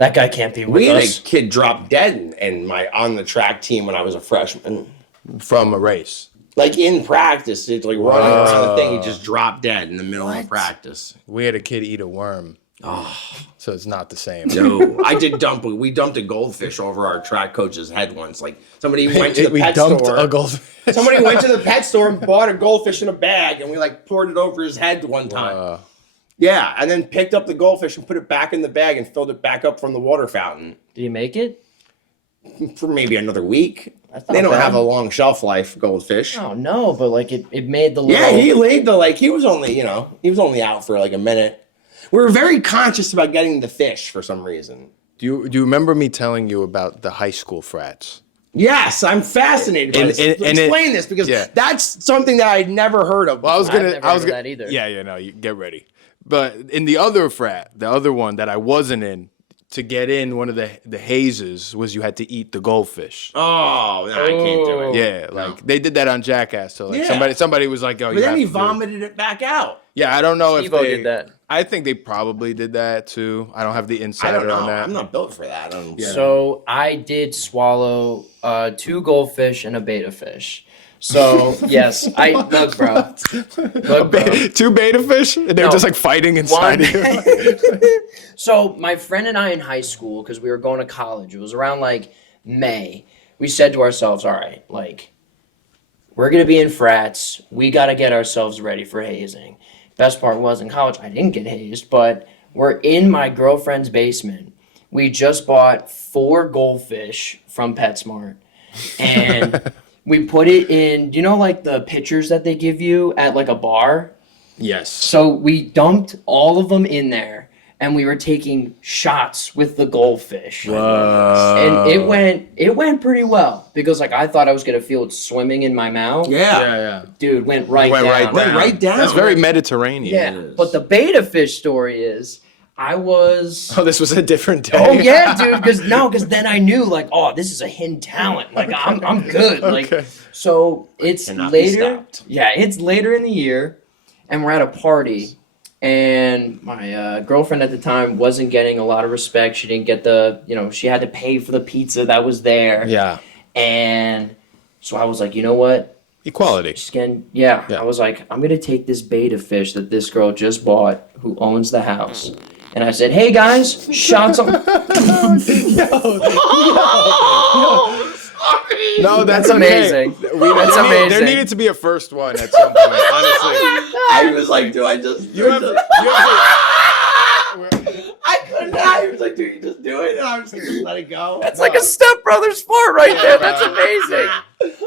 That guy can't be with We had us. a kid drop dead on the track team when I was a freshman. From a race. Like in practice, it's like running around the thing, he just dropped dead in the middle of practice. We had a kid eat a worm. Oh, so it's not the same. No, we dumped a goldfish over our track coach's head once. Like somebody went to the pet store. A goldfish. Somebody went to the pet store and bought a goldfish in a bag, and we like poured it over his head one time. Yeah, and then picked up the goldfish and put it back in the bag and filled it back up from the water fountain. Did you make it? For maybe another week. They don't have a long shelf life, goldfish. Oh no, but like it made the little... Yeah, he laid he was only out for like a minute. We were very conscious about getting the fish for some reason. Do you remember me telling you about the high school frats? Yes, I'm fascinated by this. Explain this because that's something that I'd never heard of. Well, I was gonna that either. Yeah, no, you get ready. But in the other frat, the other one that I wasn't in, to get in one of the hazes was you had to eat the goldfish. Oh, no, I can't do it. Yeah, they did that on Jackass. So somebody was like, "Oh, but then he vomited it back out." Yeah, I don't know if they did that. I think they probably did that too. I don't have the insider on that. I'm not built for that. So I did swallow 2 goldfish and a beta fish. So yes, look, bro. 2 beta fish, and they're just like fighting inside you. So my friend and I in high school, because we were going to college, it was around like May. We said to ourselves, all right, like we're gonna be in frats. We got to get ourselves ready for hazing. Best part was in college, I didn't get hazed, but we're in my girlfriend's basement. We just bought 4 goldfish from PetSmart, and we put it in, like the pitchers that they give you at like a bar? Yes. So we dumped all of them in there, and we were taking shots with the goldfish. Whoa. And it went pretty well because like I thought I was gonna feel it swimming in my mouth. Yeah. Dude, went right down. Went right down. That's very Mediterranean. Yeah. But the beta fish story is I was... Oh, this was a different day. Oh yeah, dude. Because then I knew like, oh, this is a hidden talent. Like I'm good. Okay. Like so it's later. Yeah, it's later in the year, and we're at a party. And my girlfriend at the time wasn't getting a lot of respect. She didn't get she had to pay for the pizza that was there. Yeah. And so I was like, you know what? Equality. Yeah. I was like, I'm going to take this beta fish that this girl just bought who owns the house. And I said, hey guys, shots on... No, that's amazing. That's amazing. There needed to be a first one at some point, honestly. I was like, do I just... I couldn't. I was like, dude, you just do it, and I was just let it go. That's like a Step Brothers fart right there. That's amazing.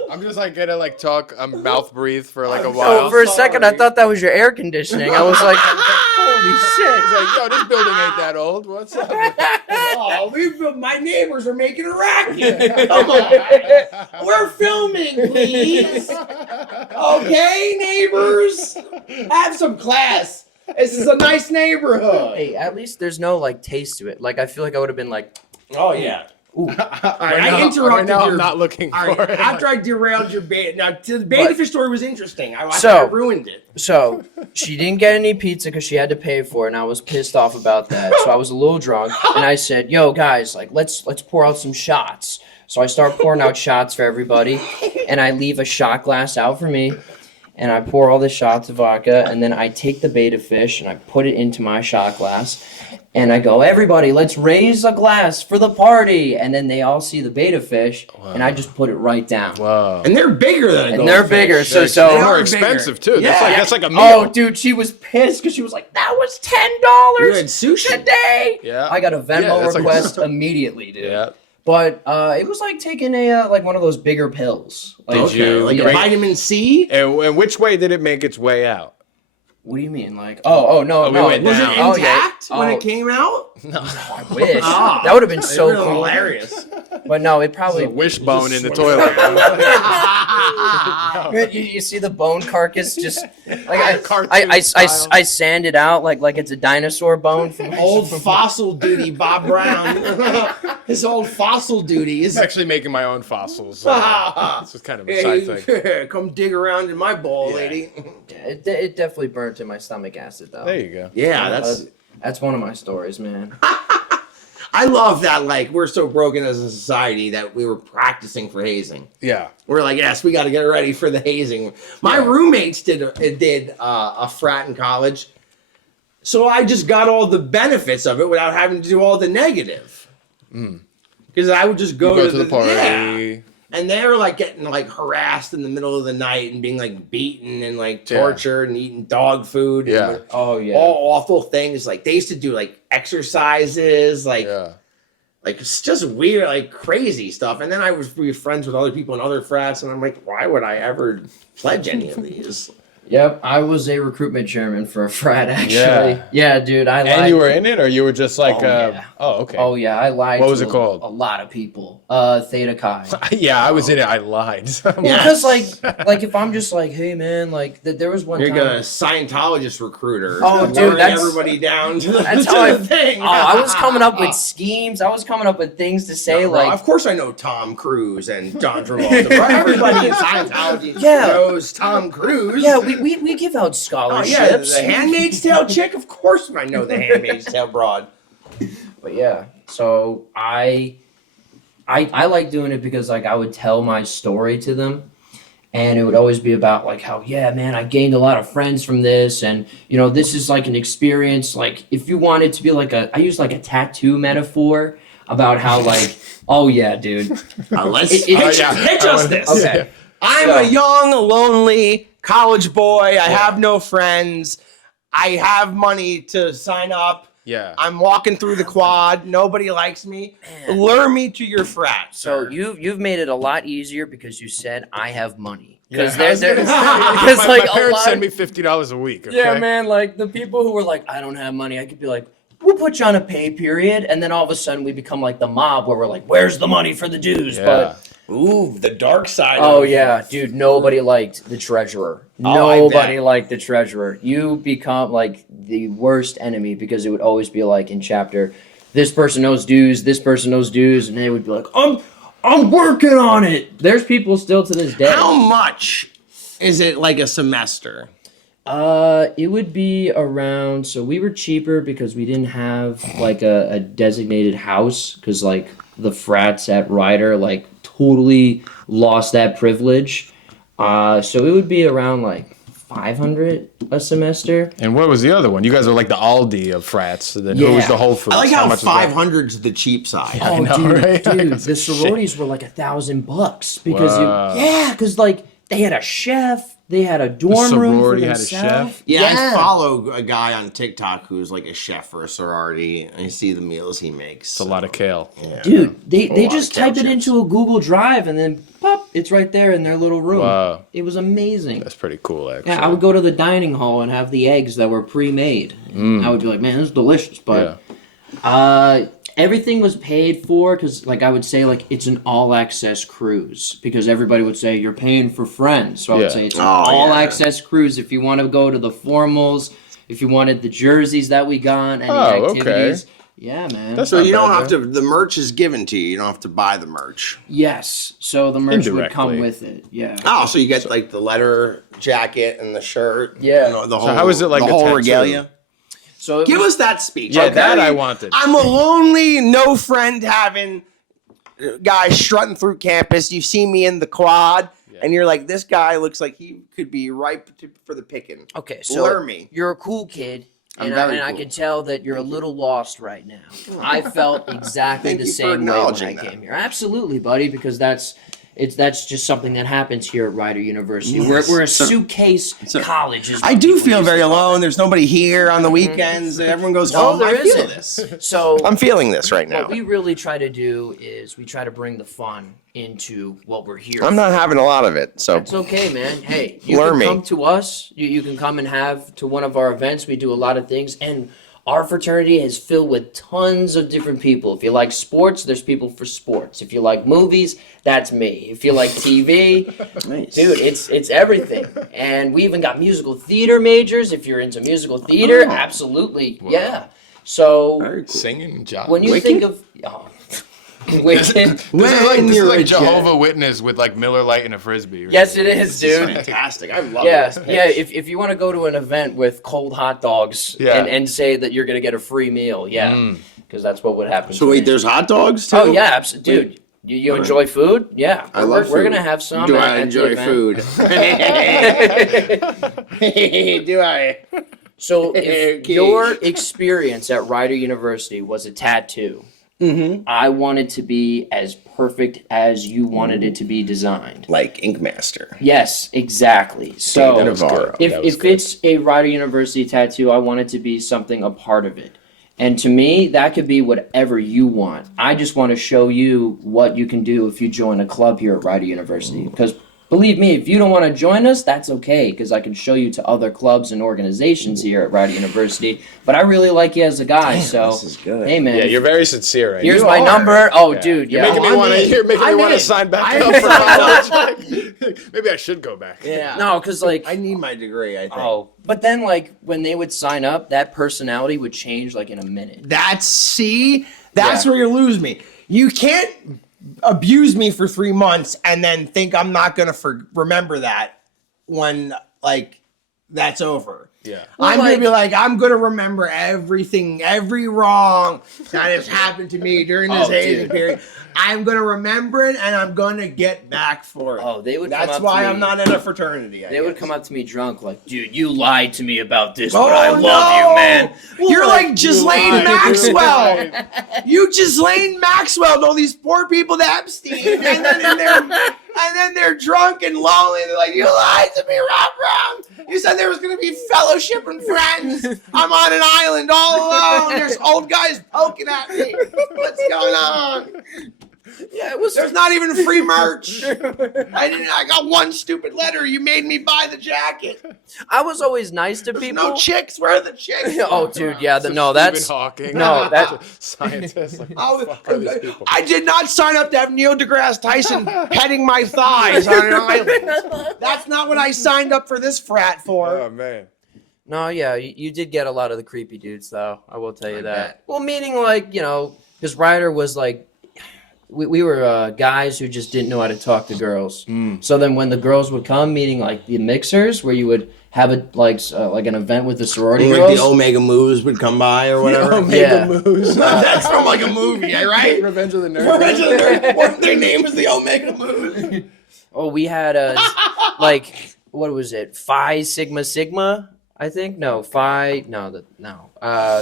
I'm just like gonna talk, mouth breathe for like a Oh, while. for a second, I thought that was your air conditioning. I was like, holy shit. It's like, yo, this building ain't that old. What's up? Oh, my neighbors are making a racket. Come on. We're filming, please. Okay, neighbors? Have some class. This is a nice neighborhood. Hey, at least there's no like taste to it. Like I feel like I would have been like, oh yeah. ooh. I interrupted now your... I'm not looking for it. After I derailed your beta... Now, the beta fish story was interesting. I ruined it. So, she didn't get any pizza because she had to pay for it, and I was pissed off about that. So I was a little drunk, and I said, yo, guys, like, let's pour out some shots. So I start pouring out shots for everybody, and I leave a shot glass out for me, and I pour all the shots of vodka, and then I take the beta fish, and I put it into my shot glass, and I go, everybody, let's raise a glass for the party. And then they all see the beta fish, and I just put it right down. Wow. And they're bigger than a goldfish. And they're bigger, so they're more expensive too. Yeah. That's like a meal. Oh, dude, she was pissed because she was like, that was $10 You had sushi today. Yeah. I got a Venmo that's request immediately, dude. Yeah. But it was like taking a like one of those bigger pills. Like, Like a vitamin C? And which way did it make its way out? What do you mean? Like, no. went Was it down. intact when it came out? No, I wish. That would have been so Really cool. Hilarious. But no, it probably... A wishbone in the toilet. You see the bone carcass just... Like Cartoon I style. sand it out like it's a dinosaur bone. From Old fossil duty, Bob Brown. His old fossil duty is... I'm actually making my own fossils. This is kind of a side thing. Come dig around in my bowl, lady. It definitely burnt in my stomach acid, though. There you go. Yeah, That's one of my stories, man. I love that, like, we're so broken as a society that we were practicing for hazing. Yeah. We're like, yes, we got to get ready for the hazing. My roommates did a frat in college, so I just got all the benefits of it without having to do all the negative. Because I would just go to the party. Yeah. And they were like getting like harassed in the middle of the night and being like beaten and like tortured and eating dog food. Yeah. And all awful things. Like they used to do like exercises, like it's just weird, like crazy stuff. And then I was friends with other people in other frats, and I'm like, why would I ever pledge any of these? Yep, I was a recruitment chairman for a frat, actually. Yeah, dude, I lied. And you were in it, or you were just like, okay. Oh, yeah, I lied What was to it called? a lot of people. Theta Chi. Yeah, I was in it. I lied. Well, because, like, if I'm just like, hey, man, like, there was one time. You're a Scientologist recruiter. Oh, dude, that's everybody down to that's how I thing. Oh, I was coming up with schemes. I was coming up with things to say, Well, like. of course I know Tom Cruise and John Travolta. Everybody in Scientology knows Tom Cruise. Yeah, we give out scholarships. The Handmaid's Tale chick, of course I know the Handmaid's Tale broad. But yeah, so I like doing it because like I would tell my story to them, and it would always be about like how, yeah, man, I gained a lot of friends from this, and you know, this is like an experience. Like if you wanted to be like I use like a tattoo metaphor about how like, oh yeah, dude, pitch us this. Okay. I'm a young, lonely college boy. I have no friends. I have money to sign up. Yeah. I'm walking through the quad. Nobody likes me. Lure me to your frat. So you've made it a lot easier because you said I have money. Because Because my parents send me $50 a week. Okay? Yeah, man, like the people who were like, I don't have money, I could be like, we'll put you on a pay period, and then all of a sudden we become like the mob where we're like, where's the money for the dues? Yeah. But Ooh, the dark side. yeah, dude, nobody liked the treasurer. I Nobody bet. liked the treasurer. You become like the worst enemy because it would always be like in chapter, this person knows dues, this person knows dues, and they would be like, I'm working on it. There's people still to this day. How much is it like a semester? It would be around, so we were cheaper because we didn't have like a designated house because like the frats at Ryder like totally lost that privilege. So it would be around like 500 a semester. And what was the other one? You guys are like the Aldi of frats. Then who was the Whole Foods? I like how much is that? 500's the cheap side. I know, right? Dude, the sororities were like $1,000 because Wow. because like they had a chef, they had a dorm room for sorority had a themselves. chef? Yeah, I follow a guy on TikTok who's like a chef for a sorority, and I see the meals he makes. It's a lot of kale. Dude, they lot just of kale type it chips. into a Google Drive and then pop, it's right there in their little room. Wow. It was amazing. That's pretty cool, actually. Yeah, I would go to the dining hall and have the eggs that were pre-made. I would be like, man, this is delicious. But everything was paid for because, like, I would say, like, it's an all-access cruise because everybody would say you're paying for friends. So I would say it's an all-access cruise if you want to go to the formals, if you wanted the jerseys that we got, any activities. Yeah, man. That's So not you don't bad, have to. The merch is given to you. You don't have to buy the merch. Yes. So the merch would come Indirectly. with it. Yeah. Oh, so you get like the leather jacket and the shirt. Yeah. You know, the whole. how is it like the a whole tattoo? regalia? So it Give was, us that speech. Yeah, okay? that I wanted. I'm a lonely, no friend having guy strutting through campus. You see me in the quad, and you're like, this guy looks like he could be ripe for the picking. okay, so Lure me. you're a cool kid. I'm And, very I cool. can tell that you're a little lost right now. I felt exactly Thank the you for same way when I acknowledging that. came here. Absolutely, buddy, because that's just something that happens here at Rider University. Yes. We're a suitcase college. Is I what do people feel used to very call it. alone. There's nobody here on the weekends. Everyone goes No, home. there I feel isn't. this. So I'm feeling this right now. what we really try to do is we try to bring the fun into what we're here. I'm not having a lot of it, so It's okay, man. Hey, you Lure can me. come to us. You can come and have to one of our events. We do a lot of things, and our fraternity is filled with tons of different people. If you like sports, there's people for sports. If you like movies, that's me. If you like TV, dude, it's everything. And we even got musical theater majors. If you're into musical theater, absolutely, yeah. So Singing job. when you think of Wicked. This is like Jehovah Witness with like Miller Lite and a Frisbee. Right? Yes, it is, dude. fantastic. I love Yeah, this. yeah. If you want to go to an event with cold hot dogs Yeah. and say that you're gonna get a free meal, yeah, because that's what would happen. So to wait, me. there's hot dogs too? Oh yeah, absolutely, dude. You enjoy food? Yeah, I love We're food. gonna have some. Do at I the enjoy event. food? Do I? So if Okay. your experience at Rider University was a tattoo, I want it to be as perfect as you wanted it to be designed. Like Ink Master. Yes, exactly. So Navarro. if it's a Rider University tattoo, I want it to be something a part of it. And to me, that could be whatever you want. I just want to show you what you can do if you join a club here at Rider University. Because believe me, if you don't want to join us, that's okay, because I can show you to other clubs and organizations here at Rider University. But I really like you as a guy, so this is good. hey man, Yeah, you're very sincere. Right? here's You my are. number. Oh, Yeah. dude, You're yeah. making me want to. You're making me want to sign back up for college. Maybe I should go back. Yeah. No, because like I need my degree, I think. oh, but then like when they would sign up, that personality would change like in a minute. That's Yeah. where you lose me. You can't abuse me for 3 months and then think I'm not gonna remember that when like that's over. Yeah. I'm like- gonna be like, I'm gonna remember everything, every wrong that has happened to me during this hazing dude. period. I'm gonna remember it and I'm gonna get back for it. Oh, they would. That's come up why to I'm me- not in a fraternity. They would come up to me drunk, like, "Dude, you lied to me about this, Oh, but I love you, man." You're like lied. Ghislaine Maxwell. You Ghislaine Maxwell and all these poor people to Epstein, and then they're drunk and lonely. They're like, "You lied to me, Rob. You said there was going to be fellowship and friends. I'm on an island all alone. There's old guys poking at me. What's going on? Yeah, it was. There's not even free merch. I got one stupid letter. You made me buy the jacket. I was always nice to There's people. no chicks. Where are the chicks? Oh, dude, yeah, no, Stephen that's Hawking. no, that- scientist. Like, fuck are these people? I did not sign up to have Neil deGrasse Tyson petting my thighs on an island. That's not what I signed up for this frat for. Oh man. no, yeah, you did get a lot of the creepy dudes, though. I will tell you I that. bet. Well, meaning like because Ryder was like. We were guys who just didn't know how to talk to girls. So then when the girls would come, meaning like the mixers, where you would have it like an event with the sorority Like girls. the Omega Moves would come by or whatever. Yeah. Moves. That's from like a movie, right? Revenge of the Nerds. Their name was the Omega Moves. Oh, we had like what was it? Phi Sigma Sigma, I think. No, Phi. No.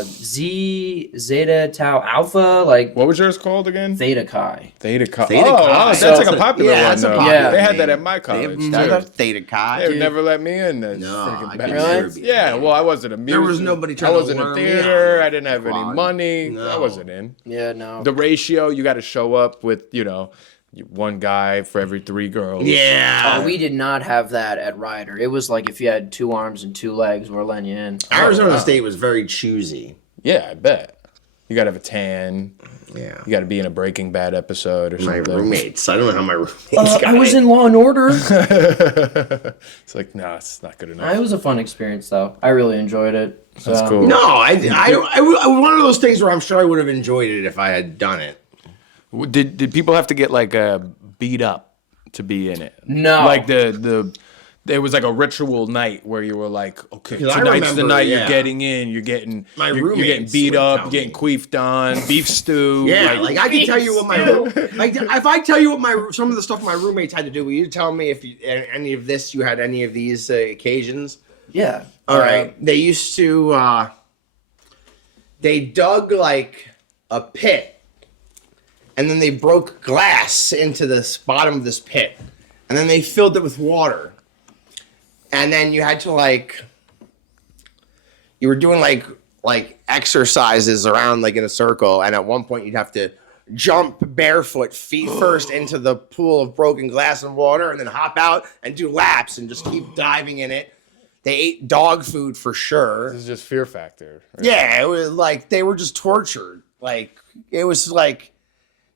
Zeta Tau Alpha, like What was yours called again? Theta Chi. Theta Chi. Theta Oh, Chi. that's So- like a popular yeah, one. that's a though. popular They had that name. at my college. That's too. Theta Chi. They would never let me in. This No, freaking I band. could Really? never be. Yeah, well, I wasn't a music. There was nobody I trying to wasn't a lure me theater. on I didn't have any quad. money. No. I wasn't in. Yeah, no. The ratio, you got to show up with, one guy for every 3 girls. Yeah. We did not have that at Ryder. It was like if you had 2 arms and 2 legs, we're letting you in. Arizona State was very choosy. Yeah, I bet. You got to have a tan. Yeah. You got to be in a Breaking Bad episode or My something. roommates. I don't know how my roommates got I was it. in Law and Order. It's like, no, it's not good enough. It was a fun experience, though. I really enjoyed it. So. That's cool. No, I was one of those things where I'm sure I would have enjoyed it if I had done it. Did people have to get like beat up to be in it? No. Like there was like a ritual night where you were like, okay, 'Cause I tonight's the remember, night yeah. you're getting in, you're getting My you're getting roommates beat would up, tell you're getting me. queefed on, beef stew. Yeah, like I can tell you what if I tell you what some of the stuff my roommates had to do, will you tell me if any of this you had any of these occasions? Yeah. All right. They used to they dug like a pit and then they broke glass into the bottom of this pit and then they filled it with water. And then you had to you were doing like exercises around like in a circle, and at one point you'd have to jump barefoot feet first into the pool of broken glass and water and then hop out and do laps and just keep diving in it. They ate dog food for sure. This is just fear factor. Right? Yeah, it was like they were just tortured. Like it was like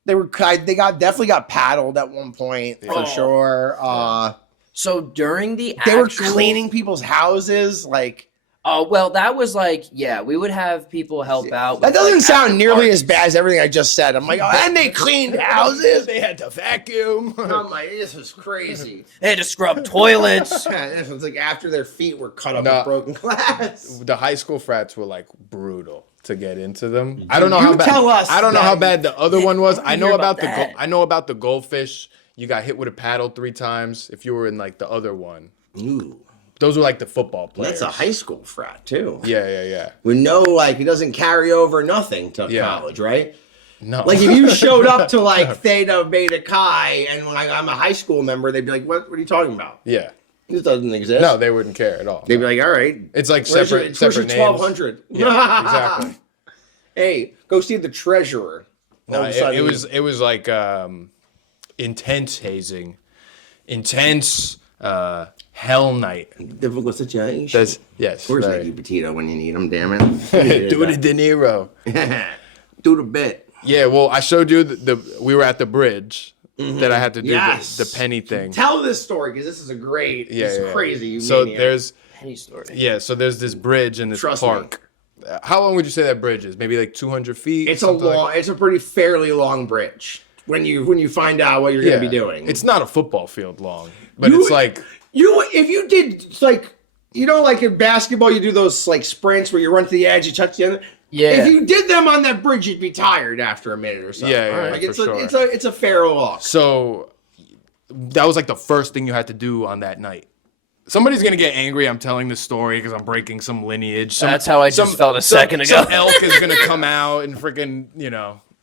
they definitely got paddled at one point for sure. So during the They were actual- cleaning people's houses. Like Oh, well, that was like, yeah, we would have people help out. that with, doesn't like, sound after nearly as parties. bad as everything I just said. I'm like, oh, and they cleaned houses. They had to vacuum. I'm like, this was crazy. They had to scrub toilets. It was like after their feet were cut up No. with broken glass. The high school frats were like brutal. to get into them. I don't know You how bad. tell us I don't know that- how bad the other one was. I I wanna know hear about about that. I know about the goldfish. You got hit with a paddle 3 times if you were in like the other one. Ooh, Those were like the football players. that's a high school frat too. Yeah. We know, like, it doesn't carry over nothing to Yeah. college, right? No. Like, if you showed up to, like, Theta Beta Chi and, like, I'm a high school member, they'd be like, what are you talking about? Yeah. This doesn't exist. No, they wouldn't care at all. They'd be like, all right. It's like Where's your separate names. 1200? Yeah, exactly. Hey, go see the treasurer. All No, of a sudden- it was like intense hazing, intense hell night. difficult situation. That's yes. Where's very. Nicky Petito when you need him? Damn it. Do the De Niro. Do the bit. Yeah, well, I showed you we were at the bridge that I had to do Yes. the penny thing. Tell this story because this is a great. Yeah, it's yeah. crazy. You So maniac. there's Penny story. so there's this bridge in this Trust me. park. How long would you say that bridge is? Maybe like 200 feet. It's a something long. like- It's a pretty fairly long bridge. When you find out what you're gonna be doing, It's not a football field long, but You- it's like if you did like like in basketball you do those like sprints where you run to the edge, you touch the other. Yeah. If you did them on that bridge, you'd be tired after a minute or so. Yeah, like for it's sure. it's a fair look. so. That was like the first thing you had to do on that night. Somebody's gonna get angry. I'm telling this story because I'm breaking some lineage. That's how I just felt a second ago. Some elk is gonna come out and freaking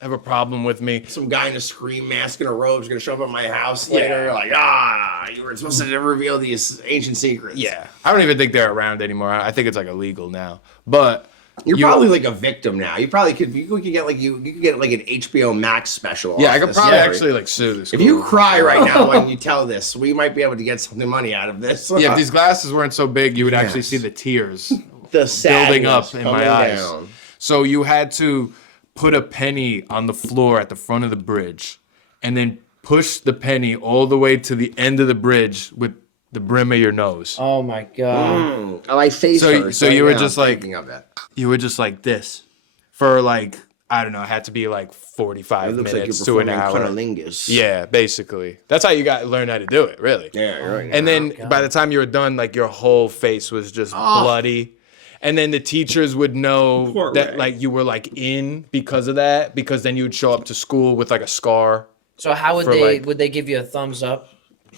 have a problem with me. Some guy in a scream mask and a robe is gonna show up at my house Yeah. later. Like you were supposed to reveal these ancient secrets. Yeah, I don't even think they're around anymore. I think it's like illegal now. But You're probably like a victim now. You probably could. You could get like you could get like an HBO Max special. yeah, off I could this probably story. actually like sue this. If you cry right now when you tell this, we might be able to get something money out of this. yeah, if these glasses weren't so big, you would actually Yes. see the tears the building up sadness in coming my eyes. down. So you had to put a penny on the floor at the front of the bridge, and then push the penny all the way to the end of the bridge with the brim of your nose. Oh my god. Oh, my face So- hurts so right you were now just like- thinking of it. You were just like this for like, I don't know, it had to be like 45 It looks like you're minutes to an performing hour. cunnilingus. Yeah, basically. That's how you learn how to do it, really. Yeah, you're right. And then by the time you were done, like your whole face was just bloody. And then the teachers would know Poor that Ray. like you were like in because of that, because then you would show up to school with like a scar. So how would For, they like- would they give you a thumbs up?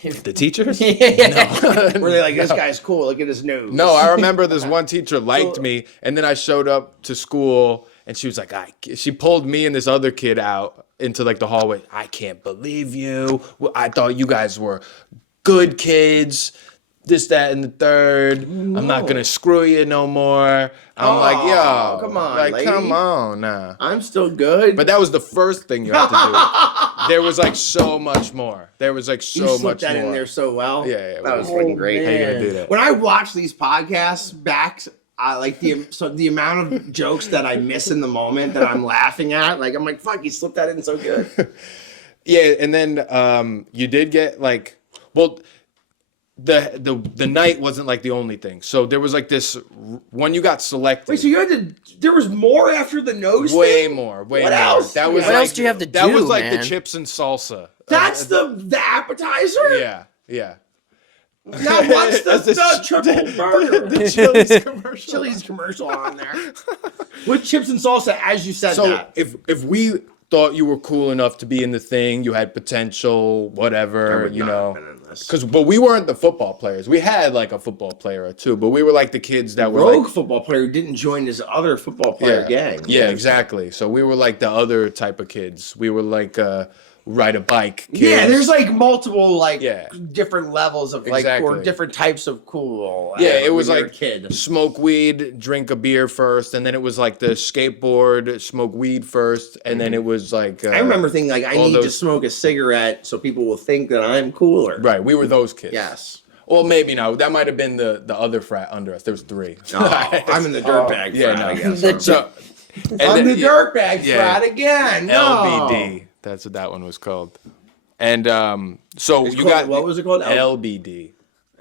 The teachers? were they like, this guy's cool? Look at his nose. No, I remember this one teacher liked me, and then I showed up to school, and she was like, she pulled me and this other kid out into like the hallway. I can't believe you. I thought you guys were good kids. This, that, and the third. I'm not gonna screw you no more. I'm like, yo, come on, like, lady. come on, nah. I'm still good. But that was the first thing you had to do. There was like so much more. There was like you so slipped much that more. in there so well. Yeah, that was Oh, freaking great. How you gonna man. do that? When I watch these podcasts back, I like the amount of jokes that I miss in the moment that I'm laughing at. Like I'm like, fuck, you slipped that in so good. Yeah, and then you did get like, well, the night wasn't like the only thing. So there was like this when you got selected. Wait, so you had to? There was more after the nose way thing? more, way What more. else? That was What like, else do you have to That do, was like man? the chips and salsa. That's the appetizer. Yeah. Now what's the triple burger? The Chili's commercial. Chili's commercial on there with chips and salsa, as you said So that. if we thought you were cool enough to be in the thing, you had potential, whatever, you know. But we weren't the football players. We had like a football player or two, but we were like the kids that were rogue like, football player who didn't join his other football player gang. Yeah, exactly. So we were like the other type of kids. We were like ride a bike kids. Yeah, there's like multiple like Yeah. different levels of like or Exactly. different types of cool. Yeah, it was when you're like a kid. smoke weed, drink a beer first, and then it was like the skateboard, smoke weed first, and then it was like I remember thinking like I all need to those- smoke a cigarette so people will think that I'm cooler. right. We were those kids. Yes. Well, maybe no. That might have been the other frat under us. There was 3. Oh, I'm in the dirtbag Yeah, frat, no. I guess. The So, and I'm then- the dirtbag yeah. frat again. No. LBD. That's what that one was called. And so It's you called- got what was it called? LBD.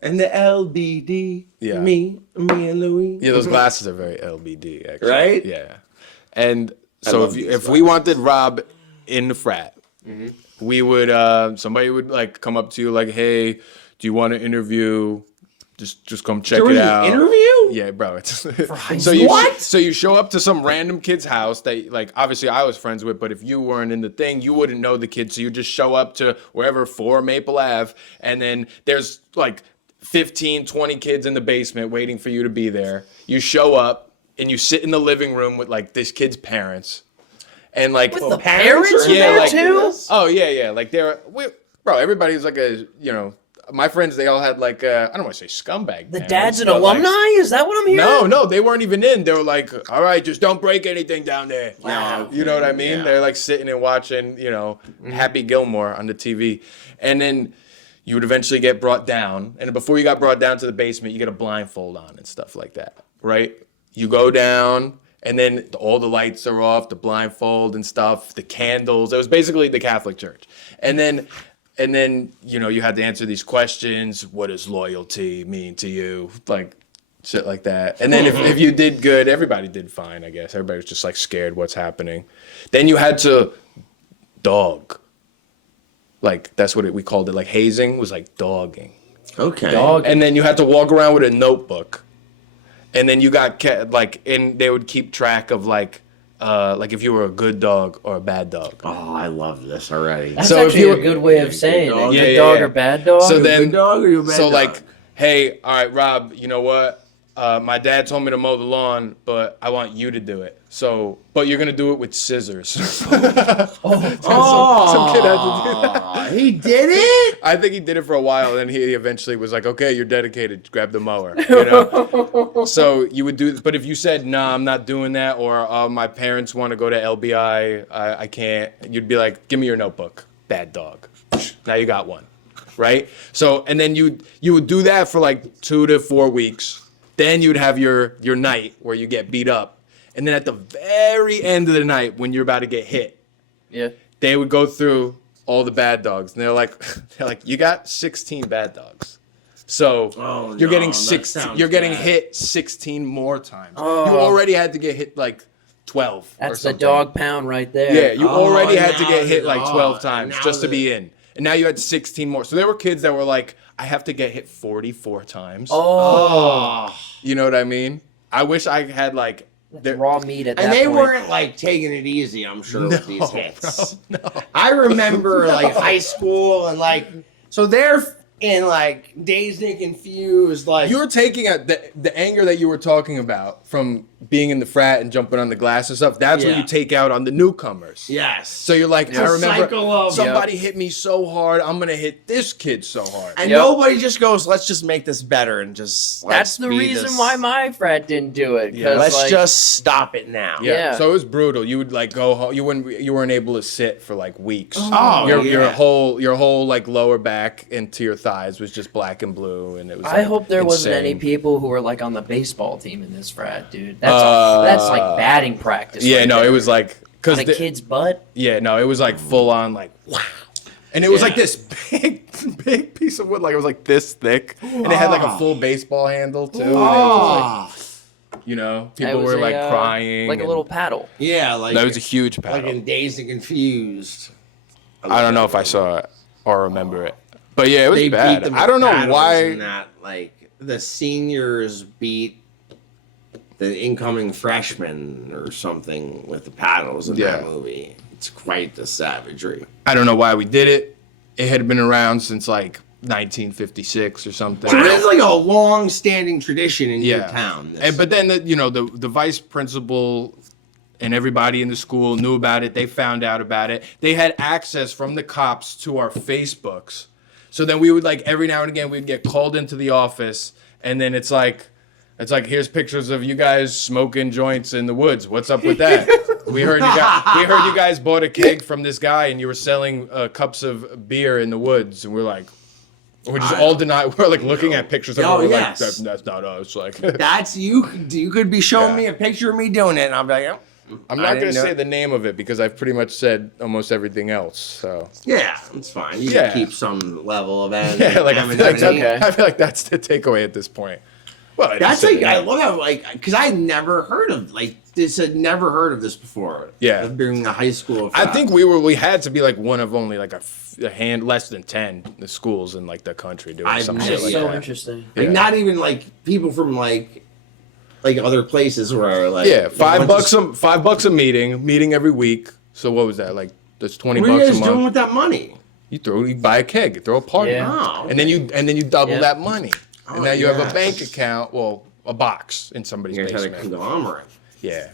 And the LBD. Yeah. Me and Louis. Yeah, those glasses are very LBD, actually. Right? Yeah. And so love these if we wanted Rob in the frat, we would somebody would like come up to you like, hey, do you want to interview Just come check There it was out. an interview? Yeah, bro. It's high so school? you show up to some random kid's house that like obviously I was friends with, but if you weren't in the thing, you wouldn't know the kid. So you just show up to wherever 4 Maple Ave, and then there's like 15, 20 kids in the basement waiting for you to be there. You show up and you sit in the living room with like this kid's parents, and like With the parents parents are in there like- too? oh yeah, like bro. Everybody's like my friends, they all had like I don't want to say scumbag. The parents, dad's an but, like, alumni? Is that what I'm hearing? no, they weren't even in. They were like, all right, just don't break anything down there. Wow. You know what I mean? Yeah. They're like sitting and watching, Happy Gilmore on the TV. And then you would eventually get brought down. And before you got brought down to the basement, you get a blindfold on and stuff like that, right? You go down, and then all the lights are off, the blindfold and stuff, the candles. It was basically the Catholic Church. And then you had to answer these questions. What does loyalty mean to you? Like shit like that. And then if you did good, everybody did fine, I guess. Everybody was just like scared what's happening. Then you had to dog. Like that's what we called it. Like hazing was like dogging. Okay. Dog. And then you had to walk around with a notebook. And then you got and they would keep track of like if you were a good dog or a bad dog. Oh, I love this already. That's So if actually you a were- good way of saying it. dog. Good Yeah, dog yeah. or bad dog? So You a then, good dog or you a bad so dog? like, hey, all right, Rob, you know what? My dad told me to mow the lawn, but I want you to do it. So, but you're gonna do it with scissors. Some kid had to do that. He did it? I think he did it for a while, and then he eventually was like, "Okay, you're dedicated. Grab the mower." You know. So you would do, but if you said, "Nah, I'm not doing that," or "My parents want to go to LBI, I can't," you'd be like, "Give me your notebook, bad dog." Now you got one, right? So and then you would do that for like 2 to 4 weeks. Then you'd have your night where you get beat up, and then at the very end of the night when you're about to get hit, Yeah. they would go through all the bad dogs, and they're like, you got 16 bad dogs, so Oh, you're no, getting that 16. sounds You're getting bad. hit 16 more times. Oh. You already had to get hit like 12. or That's the something. dog pound right there. Yeah, you Oh, already had to now get hit the- like oh, 12 and times now just to the- be in, and now you had 16 more. So there were kids that were like, I have to get hit 44 times. Oh. You know what I mean? I wish I had like. That's raw meat at that And they point. weren't like taking it easy, I'm sure, with these hits. No. I remember like high school and like, so they're in like Dazed and Confused, like. You're taking the anger that you were talking about from being in the frat and jumping on the glass and stuff. That's what Yeah. you take out on the newcomers. Yes. So you're like, It's I a remember cycle of- somebody hit me so hard, I'm gonna hit this kid so hard. And Yep. nobody just goes, let's just make this better and just. That's let's the be reason this- why my frat didn't do it. 'cause, Yeah. Let's like, just stop it now. Yeah. So it was brutal. You would like go home. You weren't able to sit for like weeks. Oh, your yeah. your whole like lower back into your thighs was just black and blue, and it was. I like, hope there wasn't any insane. people who were like on the baseball team in this frat, dude. That's like batting practice. Yeah, right no, there. it was like on because a kid's butt. yeah, no, it was like full on like wow, and it was Yeah. like this big piece of wood, like it was like this thick, and it had like a full baseball handle too. And it was like, It people was were a, like crying, like a and- little paddle. Yeah, like. That was a huge Like paddle. in Dazed and Confused. I don't know if I saw it or remember it, but yeah, it was They bad. beat them I don't know with paddles why. and that, like, the seniors beat the incoming freshmen or something with the paddles in that Yeah. movie. It's quite the savagery. I don't know why we did it. It had been around since like 1956 or something. So it's like a long-standing tradition in your Yeah. town. this- And but then the vice principal and everybody in the school knew about it. They found out about it. They had access from the cops to our Facebooks. So then we would like every now and again we'd get called into the office, and then it's like here's pictures of you guys smoking joints in the woods. What's up with that? we heard you guys bought a keg from this guy and you were selling cups of beer in the woods, and we're like. We just all deny. We're like looking at pictures of it. Oh, We're yes. like, that's not us. Like, That's you. You could be showing Yeah. me a picture of me doing it, and I'll be like, oh, I'm I not didn't going to know- say the name of it because I've pretty much said almost everything else. So yeah, it's fine. You Yeah. can keep some level of yeah, like I feel like, anonymity. okay. I feel like that's the takeaway at this point. Well, That's said like the I name. love how like because I never heard of like this had never heard of this before. Yeah. During the high school. I think we had to be like one of only like a hand less than 10 the schools in like the country doing some shit That's like so that. interesting. Like, Yeah. not even like people from like other places where like Yeah, $5 a meeting every week. So what was that like? That's 20 What are you bucks a guys doing month. with that money? You buy a keg, you throw a party, Yeah. Oh, and then you double Yeah. that money, and Oh, now you have yes. a bank account, well, a box in somebody's You guys had a basement. conglomerate. Yeah,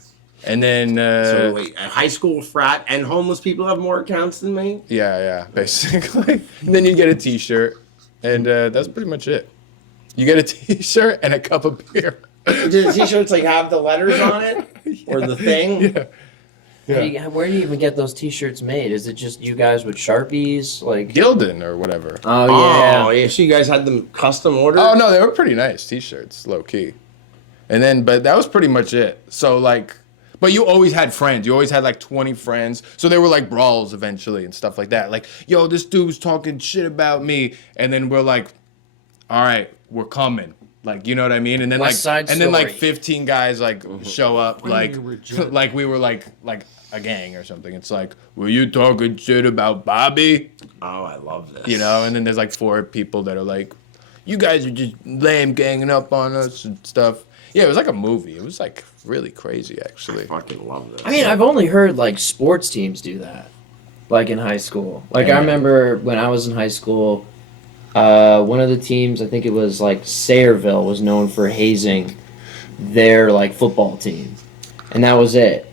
and then So wait, a high school frat and homeless people have more accounts than me? yeah, basically. And then you get a T-shirt, and that's pretty much it. You get a T-shirt and a cup of beer. Do the t-shirts like have the letters on it? Or the thing? Yeah. Where do you even get those T-shirts made? Is it just you guys with Sharpies? Like, Gildan or whatever. oh Oh, yeah, yeah. So you guys had them custom ordered? Oh no, they were pretty nice T-shirts, low key. And then, but that was pretty much it. So like, but you always had friends. You always had like 20 friends. So they were like brawls eventually and stuff like that. Like, yo, this dude's talking shit about me, and then we're like, all right, we're coming. Like, you know what I mean? And then West Side and then like Story. 15 guys like show up like you reject- like we were like a gang or something. It's like, were you talking shit about Bobby? Oh, I love this. You know, and then there's like 4 people that are like, you guys are just lame ganging up on us and stuff. Yeah, it was like a movie. It was like really crazy, actually. I fucking love this. I mean, I've only heard like sports teams do that, like in high school. Like I Yeah. remember when I was in high school, one of the teams, I think it was like Sayreville, was known for hazing their like football team, and that was it.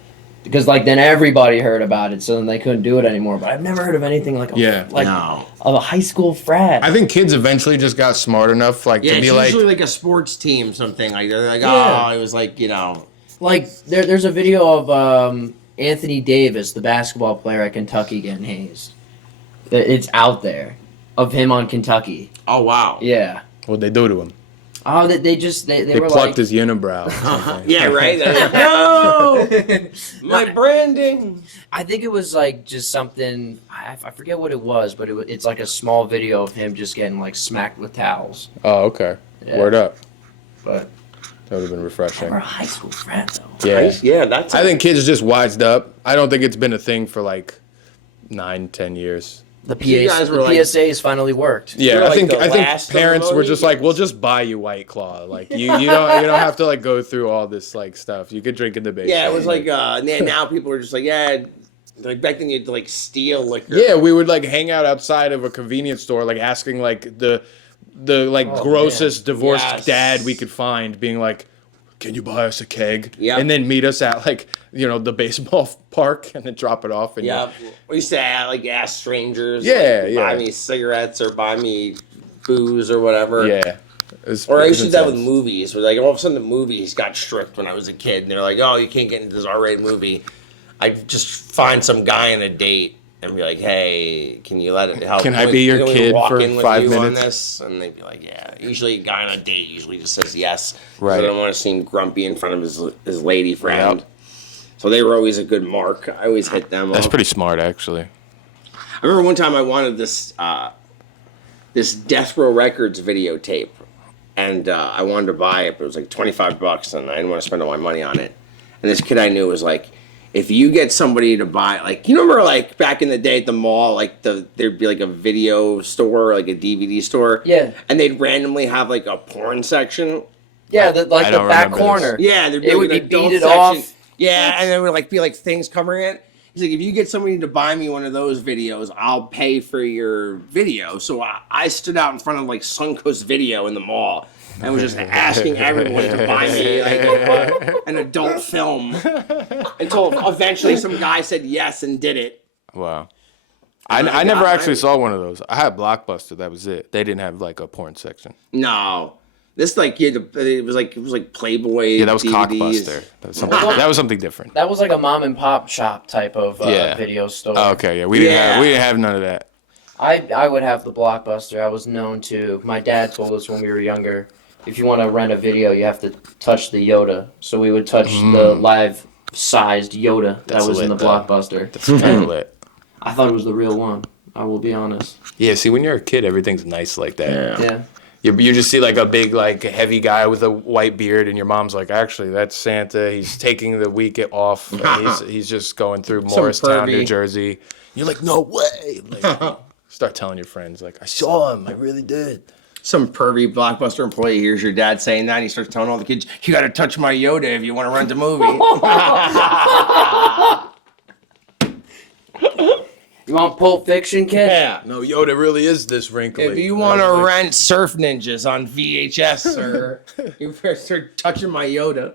Because like then everybody heard about it, so then they couldn't do it anymore. But I've never heard of anything like No. a high school frat. I think kids eventually just got smart enough, like Yeah, to it's be like, usually like a sports team, something like they're like, Yeah. oh, it was like, you know. Like there's a video of Anthony Davis, the basketball player at Kentucky, getting hazed. It's out there of him on Kentucky. Oh wow. Yeah. what'd they do to him? Oh, they They were plucked like, his unibrow. or something. Yeah, right. They're like, no, my branding. I think it was like just something. I forget what it was, but it's like a small video of him just getting like smacked with towels. Oh, okay. Yeah. Word up. But That would have been refreshing. we're a high school frat though. Yeah. Yeah, that's. I think kids are just wised up. I don't think it's been a thing for like 9-10 years. The You guys were the like- PSA's finally worked. Yeah, You're I like think the I think last of the parents were just like, Mohicans. we'll just buy you White Claw. Like you don't have to like go through all this like stuff. You could drink in the basement. Yeah, it was like now people are just like, yeah, like back then you had to like steal liquor. Yeah, we would like hang out outside of a convenience store, like asking like the like Oh, grossest divorced Yes. dad we could find, being like, "Can you buy us a keg?" Yep. And then meet us at like the baseball park and then drop it off. And Yeah, we used to ask strangers. Yeah, like, yeah. Buy me cigarettes or buy me booze or whatever. yeah. It was- Or I it used was to do that with intense. movies, where like all of a sudden the movies got strict when I was a kid, and they're like, "Oh, you can't get into this R-rated movie." I'd just find some guy on a date and be like, "Hey, can you let it help? Can I be your can we kid walk for in with 5 you on minutes?" this?" And they'd be like, "Yeah." Usually, a guy on a date usually just says yes. 'Cause Right. I don't want to seem grumpy in front of his lady friend. So they were always a good mark. I always hit them. That's up. pretty smart, actually. I remember one time I wanted this this Death Row Records videotape, and I wanted to buy it, but it was like $25, and I didn't want to spend all my money on it. And this kid I knew was like, if you get somebody to buy, like, you remember like back in the day at the mall, like there'd be like a video store, like a DVD store, Yeah. and they'd randomly have like a porn section. Yeah, I the back don't remember corner. Yeah, there'd be It like would an be adult beaded section. off. Yeah, and there would like be like things covering it. He's like, if you get somebody to buy me one of those videos, I'll pay for your video. So I stood out in front of like Suncoast Video in the mall and was just asking everyone to buy me like an adult film until eventually some guy said yes and did it. Wow. I I never got actually mine. saw one of those. I had Blockbuster. That was it. They didn't have like a porn section. No, this like you had to, it was like Playboy. Yeah, that was DVDs. Cockbuster. That was something different. That was like a mom and pop shop type of Yeah. video store. Oh, okay, yeah, we didn't have none of that. I would have the Blockbuster. I was known to. My dad told us when we were younger, if you want to rent a video, you have to touch the Yoda. So we would touch the live-sized Yoda That's that was in the lit, though. Blockbuster. That's kind of lit. I thought it was the real one. I will be honest. Yeah, see, when you're a kid, everything's nice like that. Yeah. You just see like a big, like heavy guy with a white beard, and your mom's like, actually, that's Santa. He's taking the week off. And he's just going through Morristown, New Jersey. You're like, no way. Like, start telling your friends, like, I saw him. I really did. Some pervy Blockbuster employee hears your dad saying that, and he starts telling all the kids, you got to touch my Yoda if you want to rent a movie. You want Pulp Fiction, kid? Yeah. No, Yoda really is this wrinkly. If you want to rent Surf Ninjas on VHS, sir, you better start touching my Yoda.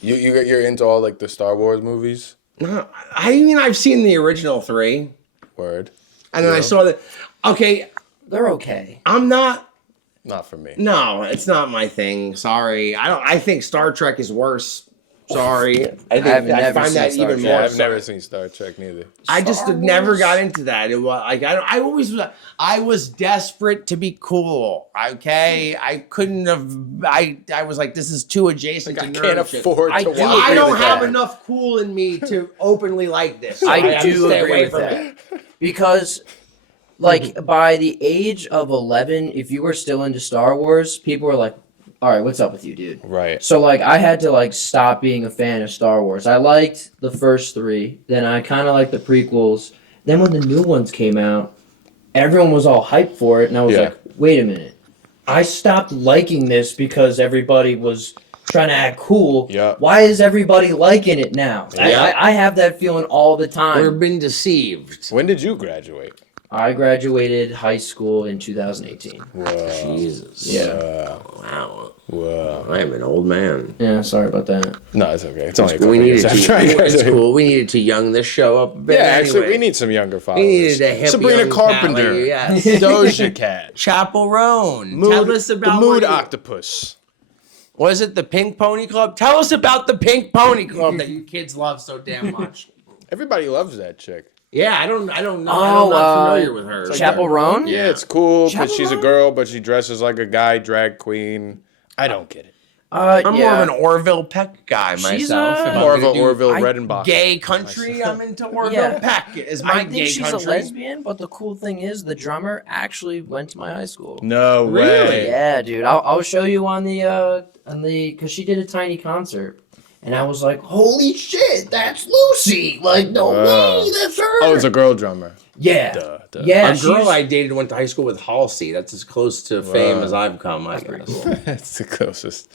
You're into all like the Star Wars movies? I mean, I've seen the original 3. Word. And then I saw that. Okay, They're okay. I'm not. Not for me. No, it's not my thing. Sorry. I think Star Trek is worse. Sorry. I find that even more. I've never seen Star Trek neither. I just never got into that. It was like I was desperate to be cool. Okay, I couldn't have. I was like, this is too adjacent to I nerd can't shit. afford to watch. I don't have enough cool in me to openly like this. So I have to do stay agree away with from that. it. Because, like, by the age of 11, if you were still into Star Wars, people were like, all right, what's up with you, dude? Right. So, like, I had to, like, stop being a fan of Star Wars. I liked the first 3. Then I kind of liked the prequels. Then when the new ones came out, everyone was all hyped for it. And I was like, wait a minute. I stopped liking this because everybody was trying to act cool. Yeah. Why is everybody liking it now? Yeah. I have that feeling all the time. We've been deceived. When did you graduate? I graduated high school in 2018. Whoa. Jesus. Yeah. Wow. Whoa. I'm an old man. Yeah, sorry about that. No, it's okay. It's only a couple We needed years to. after I It's graduated. cool. We needed to young this show up a bit. Yeah, actually, anyway. we need some younger followers. We needed a hip Sabrina young Carpenter. cat like you, yes. Doja Cat. Chapel Roan. Tell us about the Mood what you- Octopus. Was it the Pink Pony Club? Tell us about the Pink Pony Club that you kids love so damn much. Everybody loves that chick. Yeah, I don't know. I'm Oh, not familiar with her. Chapel Roan? Yeah, it's cool, but Chapel she's a Roan? girl, but she dresses like a guy, drag queen. I don't get it. I'm yeah. more of an Orville Peck guy myself. She's, If I'm More of gonna an do Orville I- Redenbach. Gay country, I'm into Orville Yeah. Peck. Is my I think gay she's country. a lesbian, but the cool thing is the drummer actually went to my high school. No Really? way. Yeah, dude. I'll show you on the because she did a tiny concert, and I was like, holy shit, that's Lucy! Like, no Wow. way, that's her. Oh, it's a girl drummer. Yeah. Duh. Yeah, A girl she's- I dated went to high school with Halsey. That's as close to fame as I've come, I guess. That's the closest.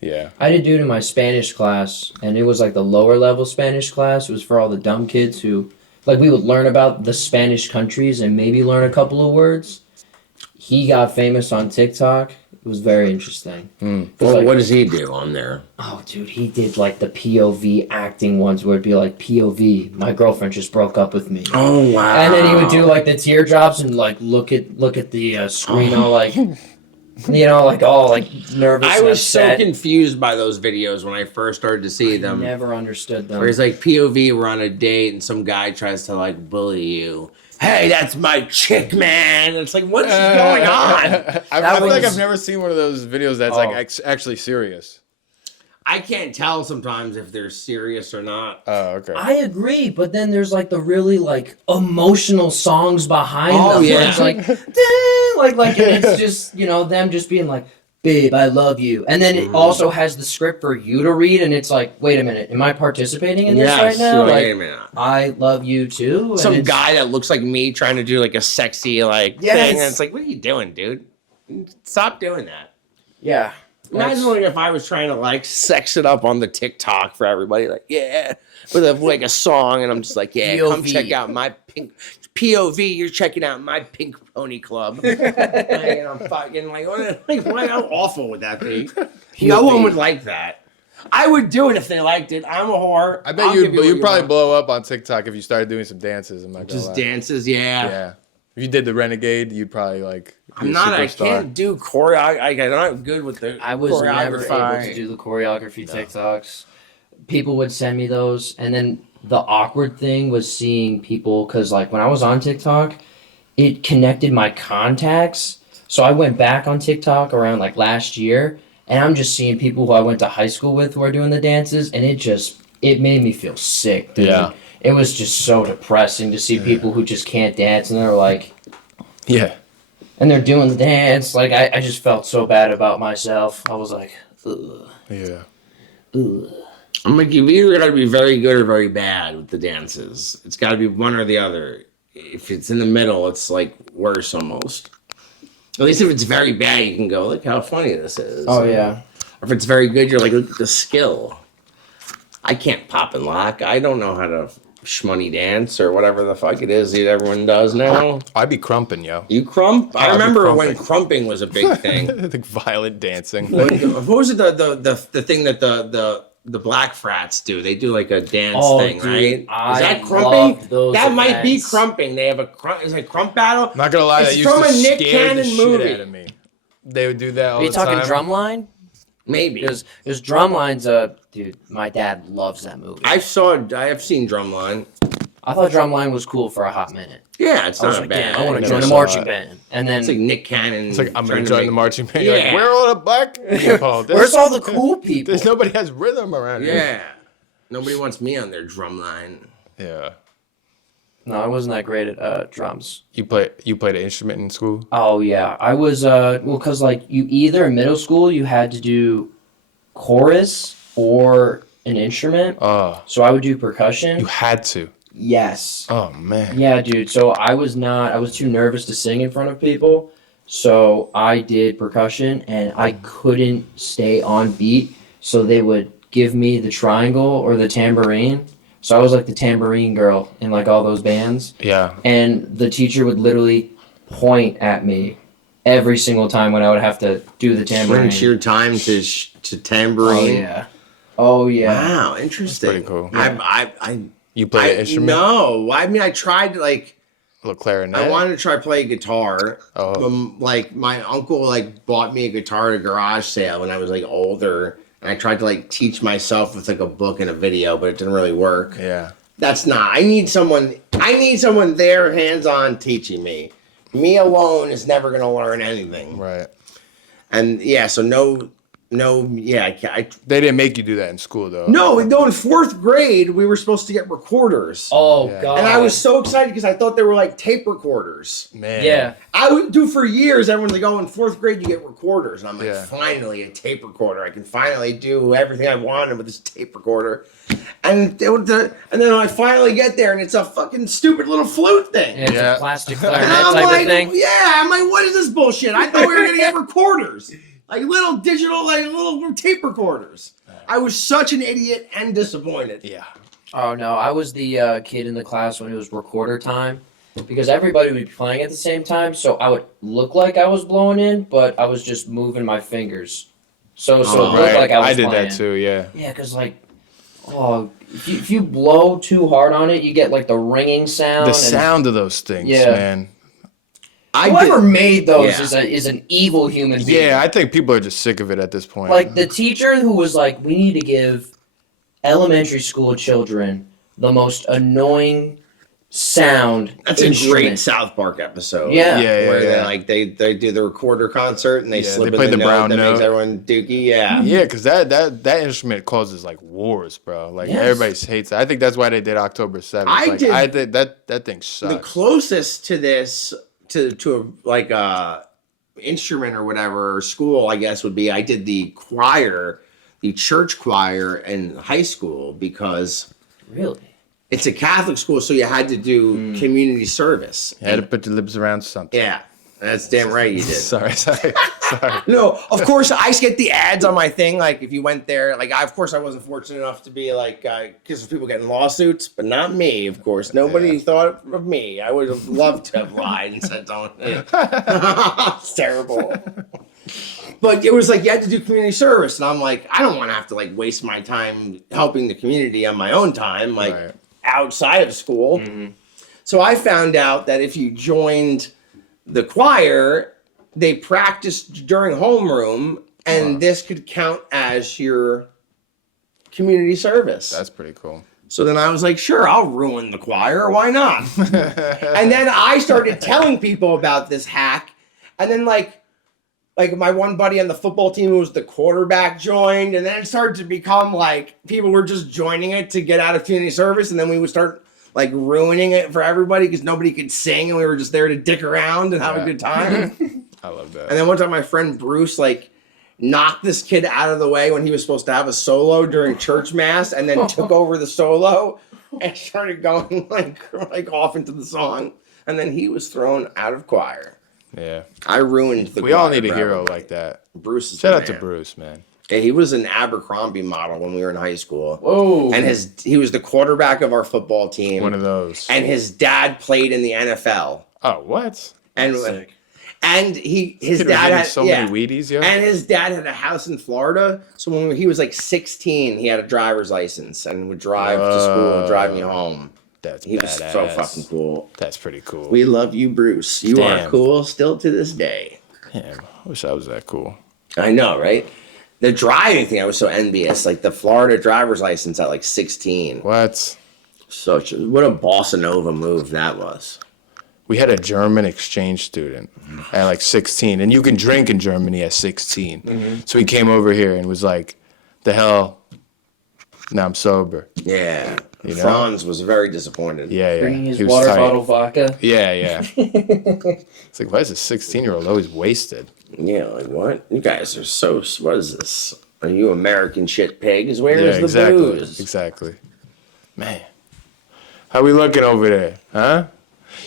Yeah. I did do it in my Spanish class, and it was like the lower level Spanish class. It was for all the dumb kids who, like, we would learn about the Spanish countries and maybe learn a couple of words. He got famous on TikTok. It was very interesting. Well, what does he do on there? Oh, dude, he did like the POV acting ones where it'd be like, POV, my girlfriend just broke up with me. Oh, wow. And then he would do like the teardrops and like look at the screen all like, you know, like all like nervous. I and was so upset. confused by those videos when I first started to see them. Never understood them. Where he's like, POV, we're on a date, and some guy tries to like bully you. Hey, that's my chick, man. It's like, what's going on? I feel like was- I've never seen one of those videos that's like actually serious. I can't tell sometimes if they're serious or not. Oh, okay. I agree, but then there's like the really like emotional songs behind Oh, them. Where yeah. it's like, "Dang," like and it's just, you know, them just being like, babe, I love you. And then it also has the script for you to read, and it's like, wait a minute, am I participating in this right now? Wait a Like, minute. I love you too. And Some it's- guy that looks like me trying to do like a sexy like Yes. thing, and it's like, what are you doing, dude? Stop doing that. Yeah. Imagine like if I was trying to like sex it up on the TikTok for everybody, like with like a song, and I'm just like, come POV. check out my pink POV. You're checking out my Pink Pony Club, and I'm fucking like, how awful would that be? No one would like that. I would do it if they liked it. I'm a whore. I bet I'll give what you'd you probably want. blow up on TikTok if you started doing some dances. I'm not gonna Just lie. dances, yeah. Yeah. If you did the Renegade, you'd probably like. be I'm a not. I superstar. can't do choreo. I'm not good with the. I was never able to choreography. do the choreography TikToks. People would send me those, and then the awkward thing was seeing people, because like when I was on TikTok, it connected my contacts. So I went back on TikTok around like last year, and I'm just seeing people who I went to high school with who are doing the dances, and it made me feel sick, dude. Yeah. It was just so depressing to see people who just can't dance, and they're like, Yeah. and they're doing the dance. Like, I just felt so bad about myself. I was like, ugh. Yeah. Ugh. I'm like, you've either got to be very good or very bad with the dances. It's got to be one or the other. If it's in the middle, it's like worse almost. At least if it's very bad, you can go, look how funny this is. Oh, yeah. Or if it's very good, you're like, look at the skill. I can't pop and lock. I don't know how to shmoney dance or whatever the fuck it is that everyone does now. I'd be crumping, yo. You crump? I I'd be remember when crumping. crumping was a big thing. Like violent dancing. What was it the thing that the black frats do? They do like a dance thing, dude, right? Is I that loved crumping? those That might be events. crumping. They have a is it a crump battle? Not gonna lie, It's that used from to a Nick scare the Cannon shit movie. out of me. They would do that all Are you the talking time. Drumline? Maybe. Because Drumline's dude, my dad loves that movie. I have seen Drumline. I thought Drumline was cool for a hot minute. Yeah, it's I was not like, bad. damn, I want to never join the saw marching it. band. And then, It's like Nick Cannon. It's like, I'm trying gonna to join make- the marching band. You're like, Yeah. where are all the black people? where's all the cool people? There's nobody has rhythm around here. Yeah. Nobody wants me on their Drumline. Yeah. No, I wasn't that great at drums. You played an instrument in school? Oh, yeah. I was, well, because, like, you either in middle school, you had to do chorus or an instrument. Oh, So I would do percussion. you had to. Yes. Oh man. Yeah, dude. So I was too nervous to sing in front of people. So I did percussion and I couldn't stay on beat. So they would give me the triangle or the tambourine. So I was like the tambourine girl in like all those bands. Yeah. And the teacher would literally point at me every single time when I would have to do the tambourine. Shrink your time to tambourine. Oh, yeah. Oh, yeah. Wow, interesting. Pretty cool. I You play an instrument? No, I mean I tried like A little clarinet. I wanted to try play guitar. Oh. Like my uncle like bought me a guitar at a garage sale when I was like older, and I tried to like teach myself with like a book and a video, but it didn't really work. Yeah. That's not. I need someone there, hands on, teaching me. Me alone is never gonna learn anything. Right. And yeah, so no, yeah, They didn't make you do that in school though. no. In fourth grade, we were supposed to get recorders. Oh, Yeah. God. And I was so excited because I thought they were like tape recorders. Man. Yeah. I would do for years. Everyone's like, "Oh, in fourth grade you get recorders," and I'm like, Yeah. "Finally, a tape recorder! I can finally do everything I wanted with this tape recorder." And then I finally get there, and it's a fucking stupid little flute thing. Yeah, it's Yeah. a plastic And clarinet I'm type like, of thing. "Yeah." I'm like, "What is this bullshit?" I thought we were gonna get recorders, like little digital, like little tape recorders. I was such an idiot and disappointed. Yeah. Oh no, I was the kid in the class when it was recorder time, because everybody would be playing at the same time. So I would look like I was blowing in, but I was just moving my fingers. So it Oh, looked Right. like I was did playing. that too. Yeah. Yeah, because like, oh, if you blow too hard on it, you get like the ringing sound. The and sound of those things, Yeah. man. Whoever made those Yeah. is an evil human being. Yeah, I think people are just sick of it at this point. Like the teacher who was like, we need to give elementary school children the most annoying sound. That's a instrument. great South Park episode. Yeah. Yeah, Where they yeah. like they do the recorder concert and they Yeah, slip they in play the the note brown that makes note. everyone dookie. Yeah. Yeah, because that instrument causes like wars, bro. Like Yes. everybody hates it. I think that's why they did October 7th. I did- I think that thing sucks. The closest to this to a, like a instrument or whatever or school, I guess, would be I did the choir, the church choir in high school because Really? it's a Catholic school, so you had to do community service. You had to put your lips around something. Yeah, that's damn right you did. Sorry. No, of course I get the ads on my thing. Like if you went there, like of course I wasn't fortunate enough to be like because of people getting lawsuits, but not me. Of course, nobody thought of me. I would have loved to have lied and said something. It's terrible. But it was like you had to do community service, and I'm like, I don't want to have to like waste my time helping the community on my own time, like Right. outside of school. So I found out that if you joined the choir, they practiced during homeroom, and this could count as your community service. That's pretty cool. So then I was like, sure, I'll ruin the choir. Why not? And then I started telling people about this hack. And then like my one buddy on the football team who was the quarterback joined. And then it started to become like people were just joining it to get out of community service. And then we would start like ruining it for everybody because nobody could sing and we were just there to dick around and have a good time. I love that. And then one time my friend Bruce like knocked this kid out of the way when he was supposed to have a solo during church mass and then took over the solo and started going like off into the song. And then he was thrown out of choir. Yeah. I ruined the We choir all need a for hero everybody. like that. Bruce is Shout the out to man. Bruce, man. Yeah, he was an Abercrombie model when we were in high school. Whoa. And he was the quarterback of our football team. One of those. And his dad played in the NFL. Oh, what? And Sick. and his Kid was dad eating had so many Wheaties, yo. And his dad had a house in Florida. So when he was like 16, he had a driver's license and would drive to school and drive me home. That's He was badass. so fucking cool. That's pretty cool. We love you, Bruce. You are Damn. cool still to this day. Damn, I wish I was that cool. I know, right? The driving thing, I was so envious. Like the Florida driver's license at like 16. What? What a bossa nova move that was. We had a German exchange student at like 16, and you can drink in Germany at 16. Mm-hmm. So he came over here and was like, "The hell? Now I'm sober." Yeah. You know? Franz was very disappointed. Yeah, yeah. Bringing his He was water tight. bottle vodka. Yeah, yeah. It's like, why is a 16-year-old always wasted? Yeah, like what? You guys are so. What is this? Are you American shit pigs? Where is Yeah, the exactly. booze? Exactly. Man, how we looking over there, huh?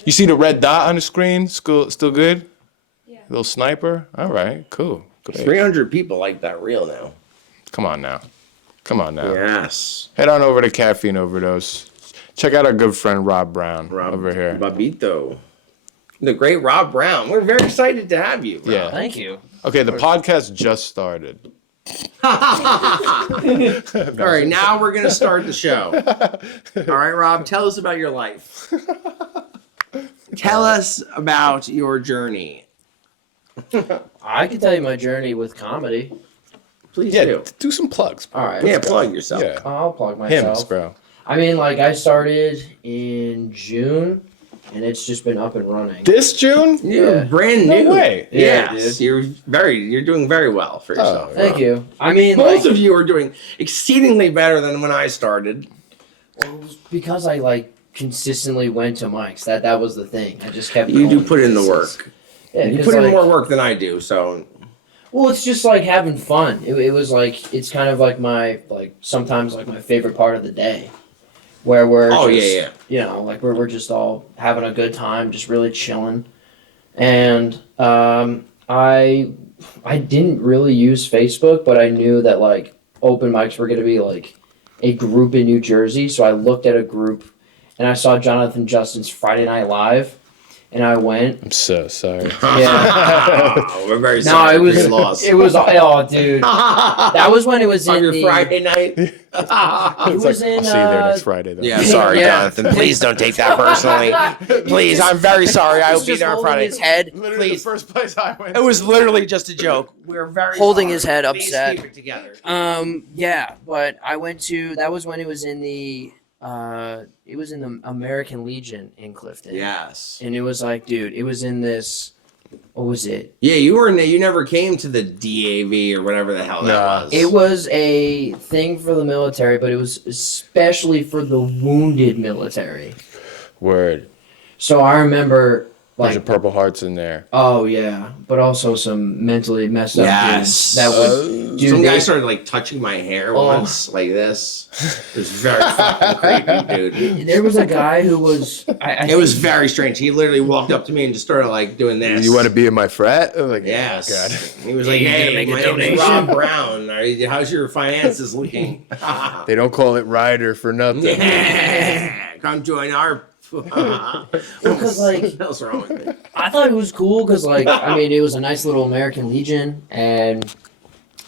You see the red dot on the screen? Still good? Yeah. Little sniper? All right, cool. Great. 300 people like that reel now. Come on now. Come on now. Yes. Head on over to Caffeine Overdose. Check out our good friend Rob Brown Rob, over here. Babito. The great Rob Brown. We're very excited to have you. Rob. Yeah. Thank you. Okay, the podcast just started. All right, now we're going to start the show. All right, Rob, tell us about your life. Tell us about your journey. I can tell you my journey with comedy. Please Yeah, do. do some plugs. All right. Yeah, plug yourself. Yeah. I'll plug myself. Hymns, bro. I mean, like, I started in June, and it's just been up and running. This June? You're Yeah. brand No new. way. Yeah, Yes, dude. you're doing very well for yourself. Oh, Thank Rob. you. I mean, Both like, of you are doing exceedingly better than when I started. well, it was because I, like, consistently went to mics. That was the thing. I just kept You do going put in the places. work. Yeah, You 'cause, put in like, more work than I do, so Well, it's just like having fun. It was like it's kind of like my sometimes like my favorite part of the day, where we're Oh, just, yeah. you know, like we're just all having a good time, just really chilling, and I didn't really use Facebook, but I knew that like open mics were gonna be like a group in New Jersey, so I looked at a group, and I saw Jonathan Justin's Friday Night Live, and I went. I'm so sorry. Yeah. we're very No, sorry it for was your loss. it was oh dude. That was when it was on in your the Friday night. It It's was like, in I'll see you there next Friday, though. Yeah, sorry, Yeah. Jonathan. Please don't take that personally. Please, I'm very sorry. I will be there on Friday. His head, Literally Please. the first place I went. It was literally just a joke. We're very Holding sorry. his head Please upset. keep it together. yeah, but I went to that was when it was in the American Legion in Clifton. Yes. And it was like, dude, it was in this what was it? Yeah, you never came to the DAV or whatever the hell that Nah. was. It was a thing for the military, but it was especially for the wounded military. Word. So I remember Bunch like of Purple Hearts in there. oh yeah, but also some mentally messed up Yes. dudes that would dude, Some they- guy started like touching my hair Oh. once, like this. It was very fucking creepy, dude. there was a guy who was I It was very strange. He literally walked up to me and just started like doing this. You want to be in my frat? I'm like, Yes. Oh, God. He was like, You gonna "Hey, make a my name's donation?" Rob Brown. How's your finances looking?" They don't call it Rider for nothing. Yeah, come join our. Because, like- what else wrong with me? I thought it was cool because, like, I mean, it was a nice little American Legion, and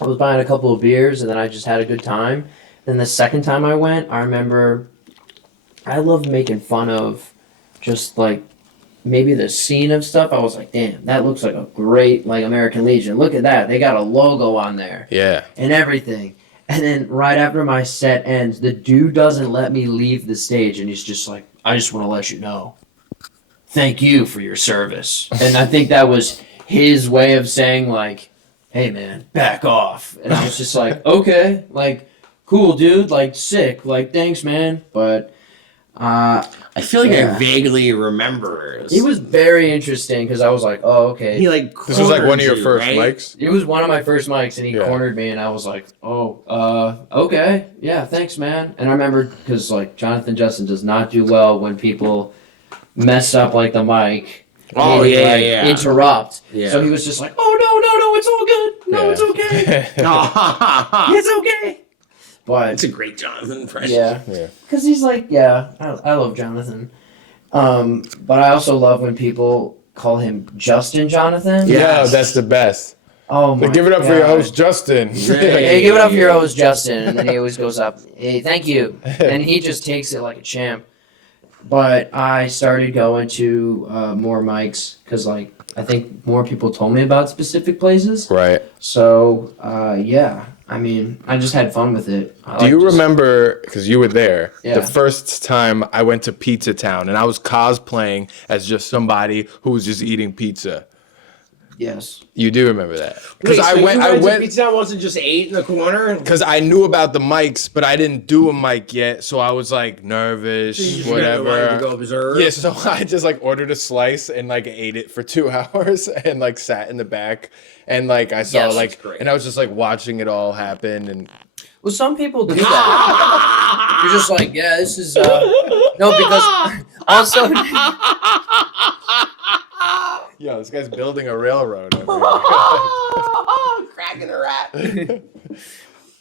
I was buying a couple of beers, and then I just had a good time. Then the second time I went, I remember I loved making fun of just, like, maybe the scene of stuff. I was like, damn, that looks like a great, like, American Legion. Look at that. They got a logo on there Yeah. and everything. And then right after my set ends, the dude doesn't let me leave the stage, and he's just like, I just want to let you know, thank you for your service. And I think that was his way of saying, like, hey, man, back off. And I was just like, okay, like, cool, dude, like, sick, like, thanks, man. But I feel like Yeah. I vaguely remember. He was very interesting because I was like, oh, okay. He like This was like one of your cornered you, first right? mics. It was one of my first mics, and he Yeah. cornered me, and I was like, oh, okay. Yeah, thanks, man. And I remember, because, like, Jonathan Justin does not do well when people mess up, like, the mic. Oh, meaning, yeah, like, yeah. Interrupt. Yeah. So he was just like, oh, no, it's all good. No, Yeah. it's okay. It's okay. But, It's a great Jonathan impression. yeah. Yeah. Because he's like, yeah, I love Jonathan. But I also love when people call him Justin Jonathan. Yeah. Yeah, Yes. that's the best. Oh my Like, give it up for your God. host, Justin. Hey, give it up for your host, Justin. And then he always goes up, hey, thank you. And he just takes it like a champ. But I started going to more mics because, like, I think more people told me about specific places. Right. So, yeah. I mean, I just had fun with it. Do you remember, because you were there, Yeah. the first time I went to Pizza Town and I was cosplaying as just somebody who was just eating pizza? Yes. You do remember that? Wait, Because so I you went, to Pizza Hut once and just ate in the corner? because I knew about the mics, but I didn't do a mic yet, so I was like nervous, whatever. To go observe. Yeah, so I just like ordered a slice and like ate it for 2 hours and like sat in the back and like I saw Yes, like that's great. and I was just like watching it all happen and Well, some people do that. You're just like, yeah, this is, no, because also, yo, this guy's building a railroad. Over Cracking a rat.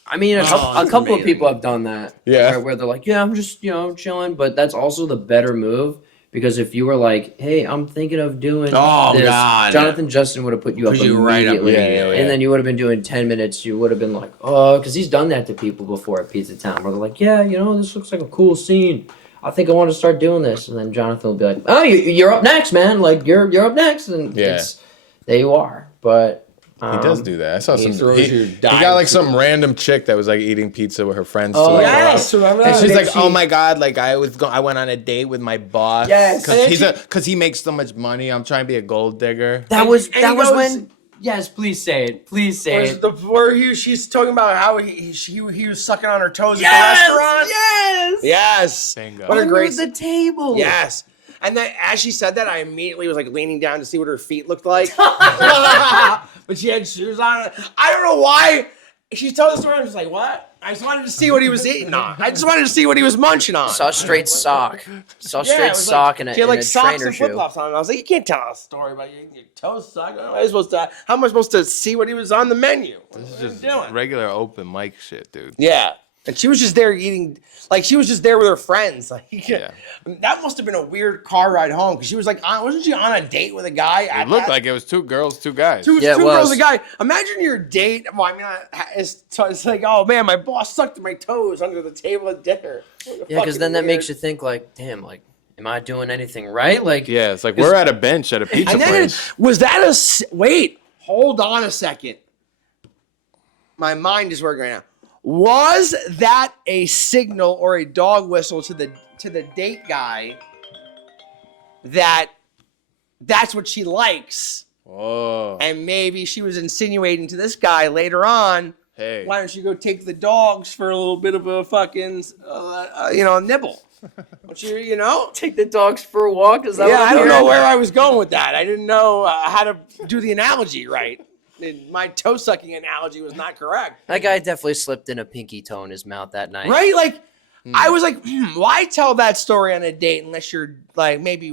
I mean, a that's couple of amazing. people have done that. Yeah. Where they're like, yeah, I'm just, chilling. But that's also the better move because if you were like, hey, I'm thinking of doing Oh, this, God. Jonathan Justin would have put you up Put you right up immediately. immediately. And then you would have been doing 10 minutes. You would have been like, oh, because he's done that to people before at Pizza Town where they're like, yeah, this looks like a cool scene. I think I want to start doing this. And then Jonathan will be like, oh, you're up next, man. Like, you're up next. And Yeah. there you are. But He does do that. I saw He some. throws He, your he dive got like to- some random chick that was like eating pizza with her friends. Oh, to, like, Yes, go out. remember And that? she's like, She- "Oh my god! Like I went on a date with my boss. Yes. because he makes so much money. I'm trying to be a gold digger. that And- was and that he was goes- when. Yes, please say it. Please say Where's it. where she's talking about how he was sucking on her toes Yes! at the restaurant? Yes! Yes. Bingo. What a Under great the table. Yes. And then as she said that, I immediately was like leaning down to see what her feet looked like. But she had shoes on. I don't know why. She told the story. I'm just like, what? I just wanted to see what he was eating on. I just wanted to see what he was munching on. Saw a straight sock. Saw a Yeah, it straight was sock and a, she had and like a socks trainer and flip shoe. flops on. And I was like, you can't tell a story about your toes sucking. How am I supposed to see what he was on the menu? This is What are you just doing? regular open mic shit, dude. Yeah. And she was just there eating, like she was just there with her friends. Like, Yeah. That must have been a weird car ride home because she was like, wasn't she on a date with a guy? It looked like it was 2 girls, 2 guys. Two Yeah, it girls, was. a guy. Imagine your date. Well, I mean, it's like, oh man, my boss sucked my toes under the table at dinner. Yeah, because then that makes you think like, damn, like, am I doing anything right? Like, Yeah, it's like we're at a bench at a pizza And then place. was that wait? Hold on a second. My mind is working right now. Was that a signal or a dog whistle to the date guy that that's what she likes, Oh, and maybe she was insinuating to this guy later on, hey. why don't you go take the dogs for a little bit of a fucking nibble? Don't you? take the dogs for a walk. Is that Yeah, what I I'm don't know hearing? where I was going with that. I didn't know how to do the analogy right. And my toe sucking analogy was not correct. That guy definitely slipped in a pinky toe in his mouth that night. Right? Like, I was like, why tell that story on a date unless you're like maybe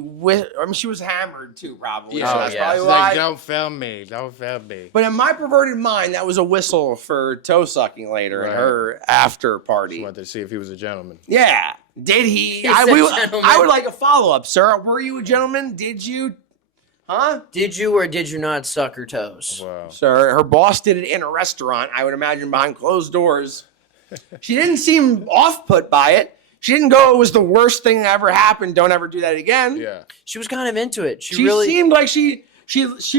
she was hammered too, probably. Yeah, so that's yeah. probably She's why. like, don't film me. Don't film me. But in my perverted mind, that was a whistle for toe sucking later at Right. her after Just party. wanted to see if he was a gentleman. Yeah. Did he? He's I a would gentleman. like a follow up, sir. Were you a gentleman? Did you? Huh? Did you or did you not suck her toes? Wow. Sir, her boss did it in a restaurant, I would imagine behind closed doors. She didn't seem off put by it. She didn't go, it was the worst thing that ever happened. Don't ever do that again. Yeah. She was kind of into it. She She really. seemed like she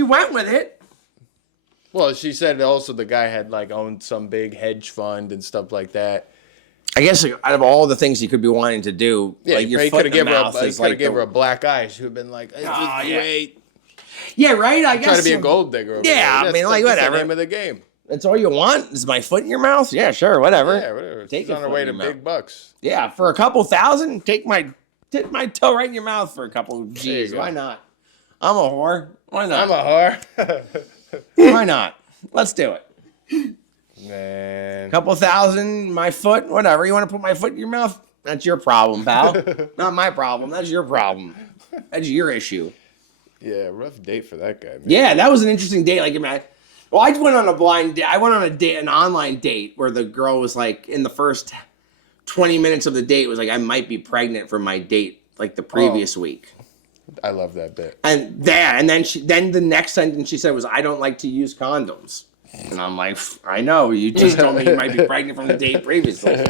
went with it. Well, she said also the guy had like owned some big hedge fund and stuff like that. I guess out of all the things you could be wanting to do, Yeah, like your he foot could in have the given mouth her, is like her the- a black eye. She would have been like, "This Ah, is yeah. great." Yeah, right. I guess Trying to be a gold digger. Over Yeah, there. I That's mean, like, that's whatever. The name of the game. That's all you want. Is my foot in your mouth? Yeah, sure, whatever. Yeah, whatever. Take She's it on her from way your to mouth. big bucks. Yeah, for a couple thousand, take my dip my toe right in your mouth for a couple of G's. go. Why not? I'm a whore. Why not? I'm a whore. Why not? Let's do it. Man. Couple thousand, my foot, whatever. You want to put my foot in your mouth? That's your problem, pal. Not my problem. That's your problem. That's your issue. Yeah, rough date for that guy, man. Yeah, that was an interesting date. Like, well, I went on a blind date. I went on a date, an online date, where the girl was like, in the first 20 minutes of the date, was like, I might be pregnant from my date, like the previous week. I love that bit. And then the next sentence she said was, I don't like to use condoms. And I'm like, I know, you just told me you might be pregnant from the date previously.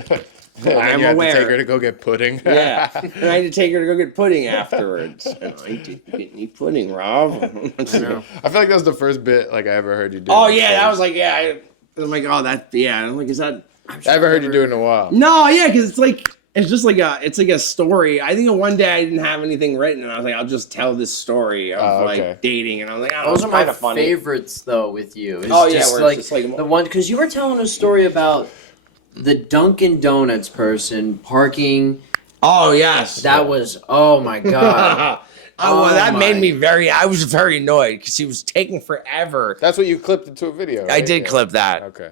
I'm you aware. Had to take her to go get pudding. Yeah, and I had to take her to go get pudding afterwards. And I didn't get any pudding, Rob. I feel like that was the first bit like I ever heard you do. Oh yeah, that was like I'm like, oh that yeah. I'm like, is that? I haven't heard you do it in a while. No, yeah, because it's just like a story. I think one day I didn't have anything written, and I was like, I'll just tell this story of like dating, and I was like, oh, Those are my funny. favorites though with you. It's Oh yeah, just where like, it's just like the one because you were telling a story about the Dunkin' Donuts person parking. Oh yes, That was oh my god. Oh, well, that made my. me I was very annoyed because he was taking forever. That's what you clipped into a video, right? I did Yeah. clip that. Okay.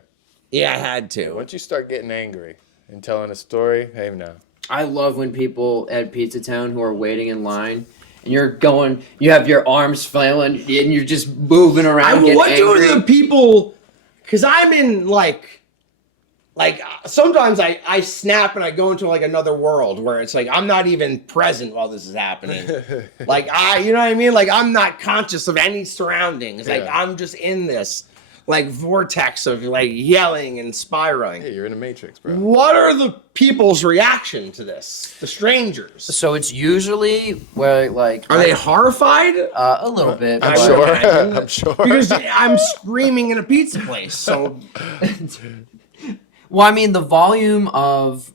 Yeah, I had to. Once you start getting angry and telling a story, hey, no. I love when people at Pizza Town who are waiting in line and you have your arms flailing and you're just moving around. Getting What do angry. the people? Because I'm in like sometimes I snap and I go into like another world where it's like I'm not even present while this is happening. Like you know what I mean? Like I'm not conscious of any surroundings. Like Yeah. I'm just in this like vortex of like yelling and spiraling. Hey, you're in the Matrix, bro. What are the people's reaction to this? The strangers. So it's usually where like Are they horrified? a little bit. I'm but- sure. imagine. I'm sure. Because I'm screaming in a pizza place. So Well, I mean, the volume of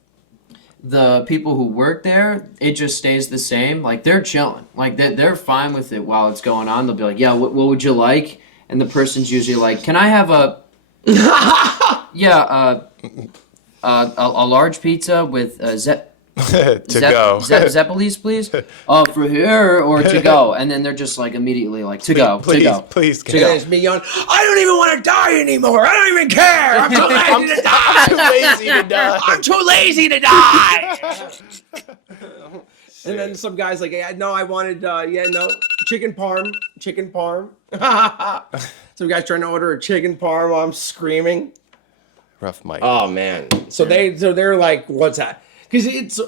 the people who work there, it just stays the same. Like, they're chilling. Like, they're fine with it while it's going on. They'll be like, yeah, what would you like? And the person's usually like, can I have a... yeah, a large pizza with to go. Zeppelis, please? For here or to go? And then they're just like immediately like, to go, Please, to go. please. and it's me yelling, I don't even want to die anymore. I don't even care. I'm too lazy to die. too lazy to die. I'm too lazy to die. And then some guy's like, yeah, no, I wanted, chicken parm. Some guy's trying to order a chicken parm while I'm screaming. Rough mic. Oh man. So they're like, what's that? Because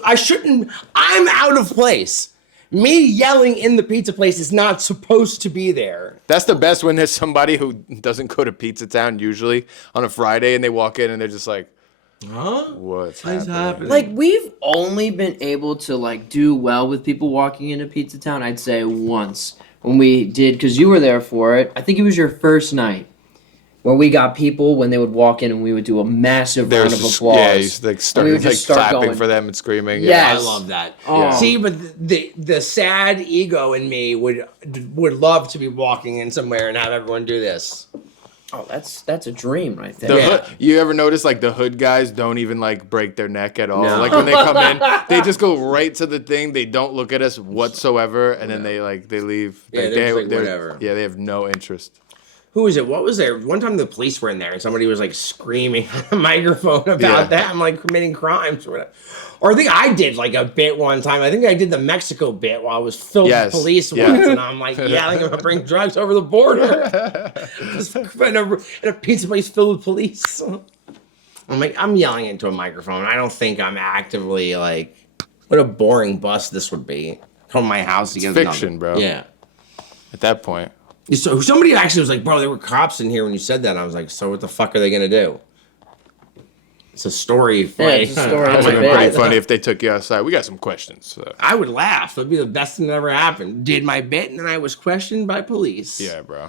I'm out of place. Me yelling in the pizza place is not supposed to be there. That's the best when there's somebody who doesn't go to Pizza Town usually on a Friday and they walk in and they're just like, Huh? what's happening? Like, we've only been able to, like, do well with people walking into Pizza Town, I'd say, once. When we did, because you were there for it. I think it was your first night. Where we got people, when they would walk in, and we would do a massive round of applause. Yeah, you like And we started would like just start clapping going. for them and screaming. Yeah. I love that. Oh. See, but the sad ego in me would love to be walking in somewhere and have everyone do this. Oh, that's a dream right there. The Yeah. hood, you ever notice like the hood guys don't even like break their neck at all? No. Like when they come in, they just go right to the thing. They don't look at us whatsoever, and then they leave. Yeah, Like, they're just like, whatever. Yeah, they have no interest. Who was it? What was there? One time the police were in there and somebody was like screaming on a microphone about Yeah. that. I'm like committing crimes or whatever. Or I think I did like a bit one time. I think I did the Mexico bit while I was filled Yes, with police yeah. once, and I'm like yelling about bring drugs over the border. Just in a pizza place filled with police. I'm like, I'm yelling into a microphone. I don't think I'm actively like, what a boring bust this would be. Come to my house to get fiction, bro. Yeah. At that point, So somebody actually was like, bro, there were cops in here when you said that. And I was like, so what the fuck are they gonna do? It's a story. Yeah, it's a story. that That's would a have been pretty bit. funny if they took you outside. We got some questions. So. I would laugh. It'd be the best thing that ever happened. Did my bit and then I was questioned by police. Yeah, bro.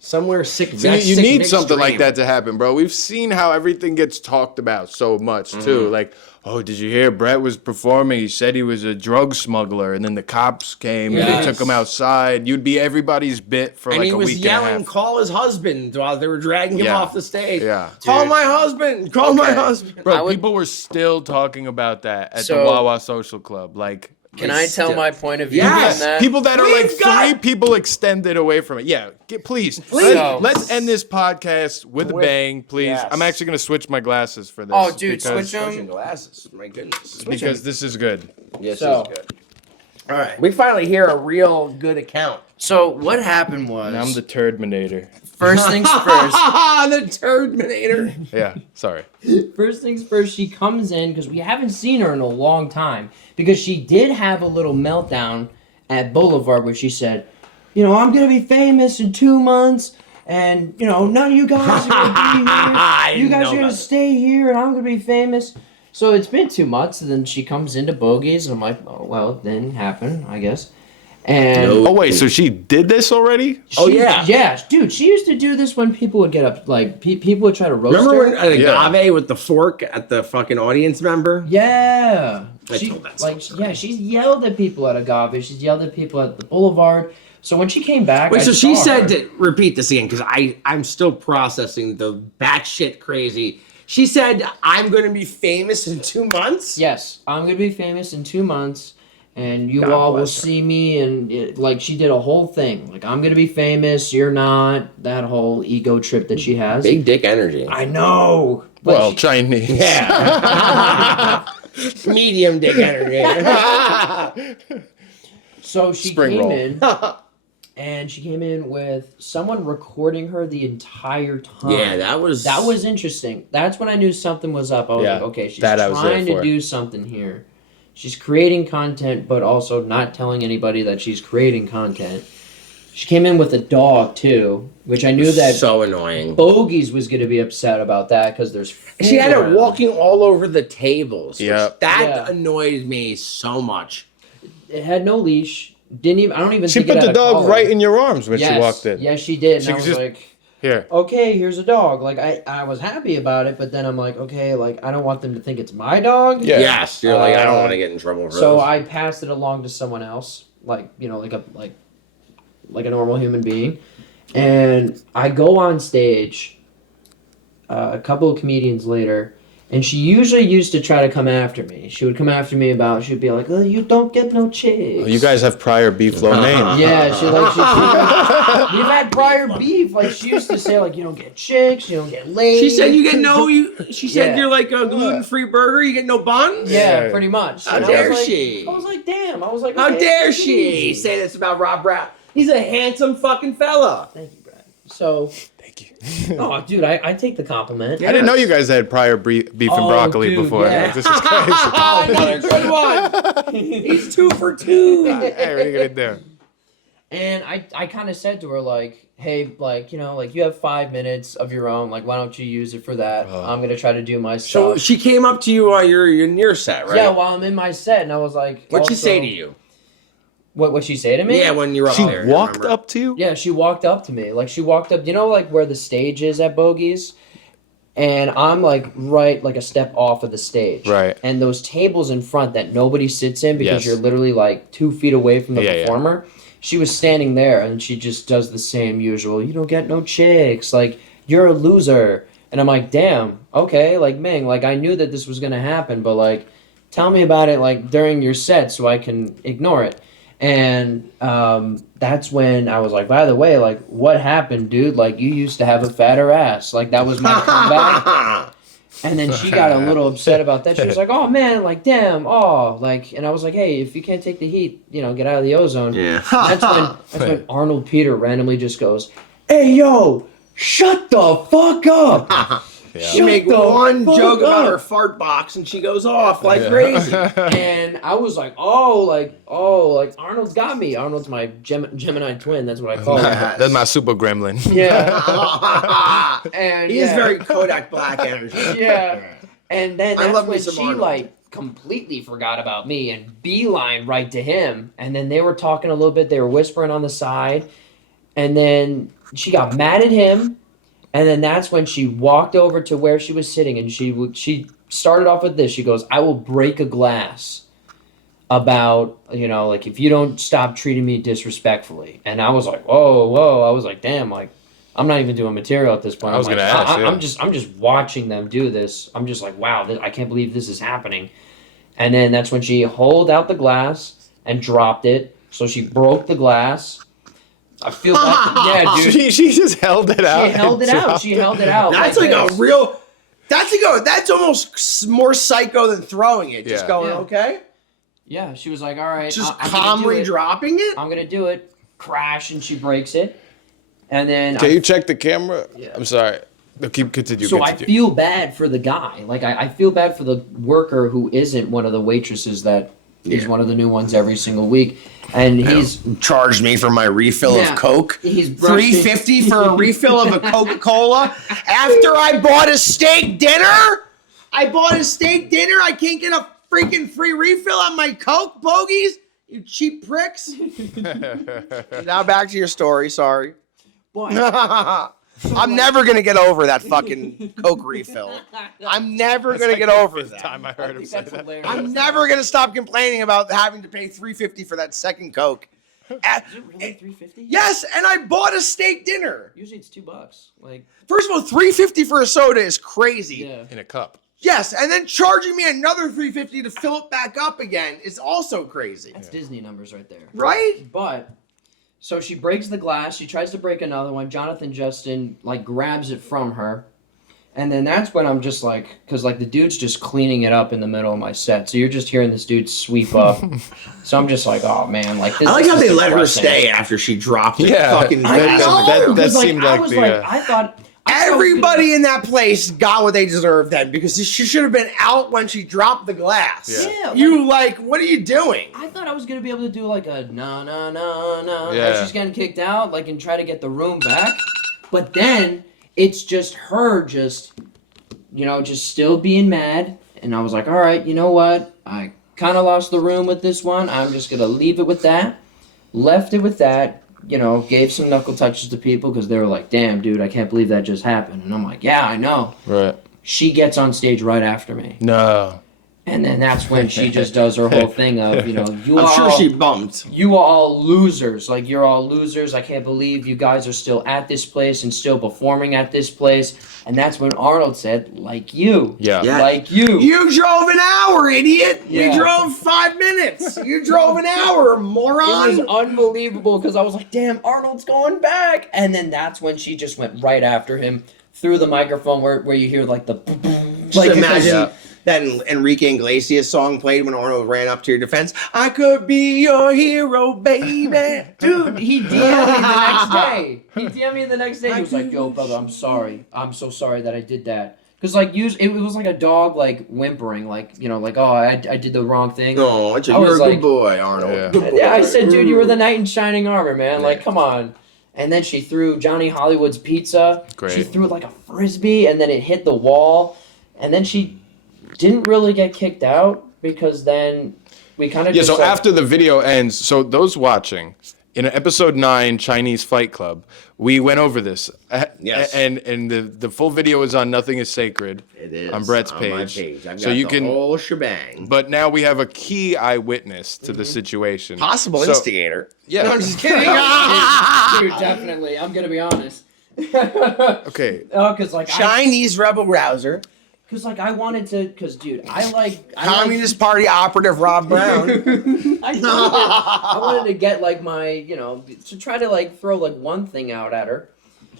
Somewhere sick. So you need something like that to happen, bro. We've seen how everything gets talked about so much too. Like, oh, did you hear Brett was performing? He said he was a drug smuggler, and then the cops came and they took him outside. You'd be everybody's bit for And like he a was week yelling, and a half. call his husband while they were dragging him Yeah. off the stage. Yeah. Call Dude. my husband. Call my husband. Bro, I would- people were still talking about that at the So- Wawa Social Club. Like Can I tell my point of view Yes. on that? People that are like We've got- 3 people extended away from it. Yeah, please. So- Let's end this podcast with a bang, please. yes. I'm actually going to switch my glasses for this. Oh, dude, because, switch 'em. Switching glasses. My goodness. because this is good. Yes, So- it's good. All right. We finally hear a real good account. So what happened was And I'm the Turdminator. first things first. The Turdminator. Yeah, sorry. First things first, she comes in because we haven't seen her in a long time because she did have a little meltdown at Boulevard where she said, you know, I'm gonna be famous in 2 months, and you know, none of you guys are gonna be here. You guys are gonna stay here, and I'm gonna be famous. So it's been 2 months, and then she comes into Bogies, and I'm like, oh well, it didn't happen, I guess. And Oh, wait, so she did this already? Oh, yeah. yeah, dude, she used to do this when people would get up, like people would try to roast Remember her. when Agave Yeah. with the fork at the fucking audience member? Yeah. I She, told that like, story. yeah, she's yelled at people at Agave. She's yelled at people at the Boulevard. So when she came back, Wait, I so she saw said her. to repeat this again because I'm still processing the batshit crazy. She said, I'm going to be famous in 2 months? Yes, I'm gonna be famous in 2 months, and you God all will bless her. see me. And like she did a whole thing, like I'm gonna be famous. You're not. That whole ego trip that she has. Big dick energy. I know. But Well, she- Chinese. Yeah. Medium dick energy. so she Spring came roll. in, and she came in with someone recording her the entire time. Yeah, that was interesting. That's when I knew something was up. I was Yeah, like, okay, she's that I was there trying to for. do something here. She's creating content, but also not telling anybody that she's creating content. She came in with a dog too, which I knew that so annoying. Bogies was going to be upset about that because there's food She had it around. walking all over the tables. which Yep. That Yeah. annoyed me so much. It had no leash. Didn't even. I don't even. She think it put the had a dog collar. right in your arms when Yes, she walked in. Yes, she did. And She I was was just- like, Here. okay, here's a dog. Like I was happy about it, but then I'm like, okay, like I don't want them to think it's my dog. Yeah. Yes, you're like, I don't want to get in trouble for So this. I passed it along to someone else, like you know, like a normal human being, and I go on stage. A couple of comedians later, and she usually used to try to come after me. She would come after me about. She'd be like, "Oh, you don't get no chicks." Oh, you guys have prior beef low name. Yeah, we've had prior beef. Like she used to say, like you don't get chicks, you don't get laid. She said you get no. She said Yeah. you're like a gluten-free burger. You get no buns. Yeah, Yeah. pretty much. How And I dare was like- she? I was like, damn. I was like, How okay, dare take it she easy. say this about Rob Brown? He's a handsome fucking fella. Thank you, Brad. So, Thank you. oh, dude, I take the compliment. I didn't know you guys had prior beef and Oh, broccoli dude, before. yeah. This is crazy. Another good one. He's 2 for 2. Hey, what are you gonna do? And I kind of said to her, like, hey, like, you know, like, you have 5 minutes of your own. Like, why don't you use it for that? I'm going to try to do my So stuff. she came up to you while you're near set, right? Yeah, while I'm in my set, and I was like... What'd she also- say to you? What'd she say to me? Yeah, when you were up She there. you walked remember? up to you? Yeah, she walked up to me. Like, she walked up... You know, like, where the stage is at Bogies? And I'm, like, right, like, a step off of the stage. Right. And those tables in front that nobody sits in because Yes. you're literally, like, 2 feet away from the Yeah, yeah. performer. She was standing there, and she just does the same usual, you don't get no chicks, like, you're a loser. And I'm like, damn, okay, like, Ming, like, I knew that this was going to happen, but, like, tell me about it, like, during your set so I can ignore it. And that's when I was like, by the way, like, what happened, dude? Like, you used to have a fatter ass. Like, that was my comeback. And then she got a little upset about that. She was like, oh, man, like, damn, oh. Like, and I was like, hey, if you can't take the heat, you know, get out of the ozone. Yeah. That's when Arnold Peter randomly just goes, hey, yo, shut the fuck up. She make Shut the one fuck joke about up. her fart box and she goes off like crazy. And I was like, like Arnold's got me. Arnold's my Gemini twin. That's what I call him. That's my super gremlin. Yeah. And He is very Kodak Black energy. yeah. And then I that's love me when some she Arnold. like completely forgot about me and beeline right to him. And then they were talking a little bit. They were whispering on the side. And then she got mad at him. And then that's when she walked over to where she was sitting, and she started off with this. She goes, I will break a glass about, you know, like, if you don't stop treating me disrespectfully. And I was like, whoa. I was like, damn, like, I'm not even doing material at this point. I was I'm gonna like, ask, yeah. I'm just watching them do this. I'm just like, wow, I can't believe this is happening. And then that's when she holed out the glass, and dropped it. So she broke the glass. I feel bad. Yeah, dude. She just held it out. She held it out. She held it out. That's like a real. That's almost more psycho than throwing it. Just Yeah. going, Yeah. okay. Yeah, she was like, all right. Just I'm gonna do calmly it. dropping it. I'm going to do it. Crash, and she breaks it. And then Can you check the camera? Yeah. I'm sorry. No, continue. So I continue. feel bad for the guy. Like, I feel bad for the worker who isn't one of the waitresses that is one of the new ones every single week. And he's Charged me for my refill Yeah. of Coke. He's brushing- $3.50 for a refill of a Coca-Cola after I bought a steak dinner. I can't get a freaking free refill on my Coke, bogeys. You cheap pricks. Now back to your story. Sorry. Boy, I'm never gonna get over that fucking Coke refill. I'm never gonna get over that. Time I heard him say that's that. hilarious. I'm never gonna stop complaining about having to pay $3.50 for that second Coke. Is it really $3.50? Yes, and I bought a steak dinner. Usually it's $2. Like, First of all, $3.50 for a soda is crazy. yeah. In a cup. Yes, and then charging me another $3.50 to fill it back up again is also crazy. That's Disney numbers right there. Right? But so she breaks the glass. She tries to break another one. Jonathan Justin like grabs it from her, and then that's when I'm just like, because like the dude's just cleaning it up in the middle of my set. So you're just hearing this dude sweep up. So I'm just like, oh man, like this. I like this how is they let her depressing. stay after she dropped the Yeah. fucking I That- glass. that- know, that 'cause, like, seemed I like was the, like, uh, I thought Everybody in that place got what they deserved then because she should have been out when she dropped the glass. Yeah. Yeah, You like, what are you doing? I thought I was gonna be able to do like a no, Yeah. as she's getting kicked out, like and try to get the room back. But then it's just her, just still being mad. And I was like, all right, you know what? I kind of lost the room with this one. I'm just gonna leave it with that. Left it with that. Gave some knuckle touches to people because they were like, damn, dude, I can't believe that just happened. And I'm like, yeah, I know. Right. She gets on stage right after me. No. And then that's when she just does her whole thing of, you I'm sure all, she bumped. you are all losers. Like, you're all losers. I can't believe you guys are still at this place and still performing at this place. And that's when Arnold said, like you. Yeah. Yeah. Like you. You drove an hour, idiot. Yeah. We drove 5 minutes. You drove an hour, It moron. was unbelievable because I was like, damn, Arnold's going back. And then that's when she just went right after him through the microphone where you hear like the... Just like, imagine Yeah. that Enrique Iglesias song played when Arnold ran up to your defense. I could be your hero, baby. Dude, he DM'd me the next day. He DM'd me the next day. He was like, yo, brother, I'm sorry. I'm so sorry that I did that. Because, like, it was like a dog, like, whimpering. Like, like, oh, I did the wrong thing. No, I you're was a good like- boy, Arnold. Yeah. Good boy. Yeah, I said, dude, you were the knight in shining armor, man. Like, come on. And then she threw Johnny Hollywood's pizza. Great. She threw it like a frisbee, and then it hit the wall. And then she didn't really get kicked out because then we kind of Yeah, just... so like, after the video ends, so those watching, in episode 9, Chinese Fight Club, we went over this. Yes. And the full video is on Nothing is Sacred. It is On Brett's my page. I've So got you the can- whole shebang. But now we have a key eyewitness to the situation. Possible So- instigator. Yeah. No, I'm just kidding. Dude, definitely. I'm gonna be honest. Okay. Oh, because like Chinese rebel rouser. because like I wanted to, because dude, I Communist Party operative Rob Brown. I wanted to get like my, to try to like throw like one thing out at her.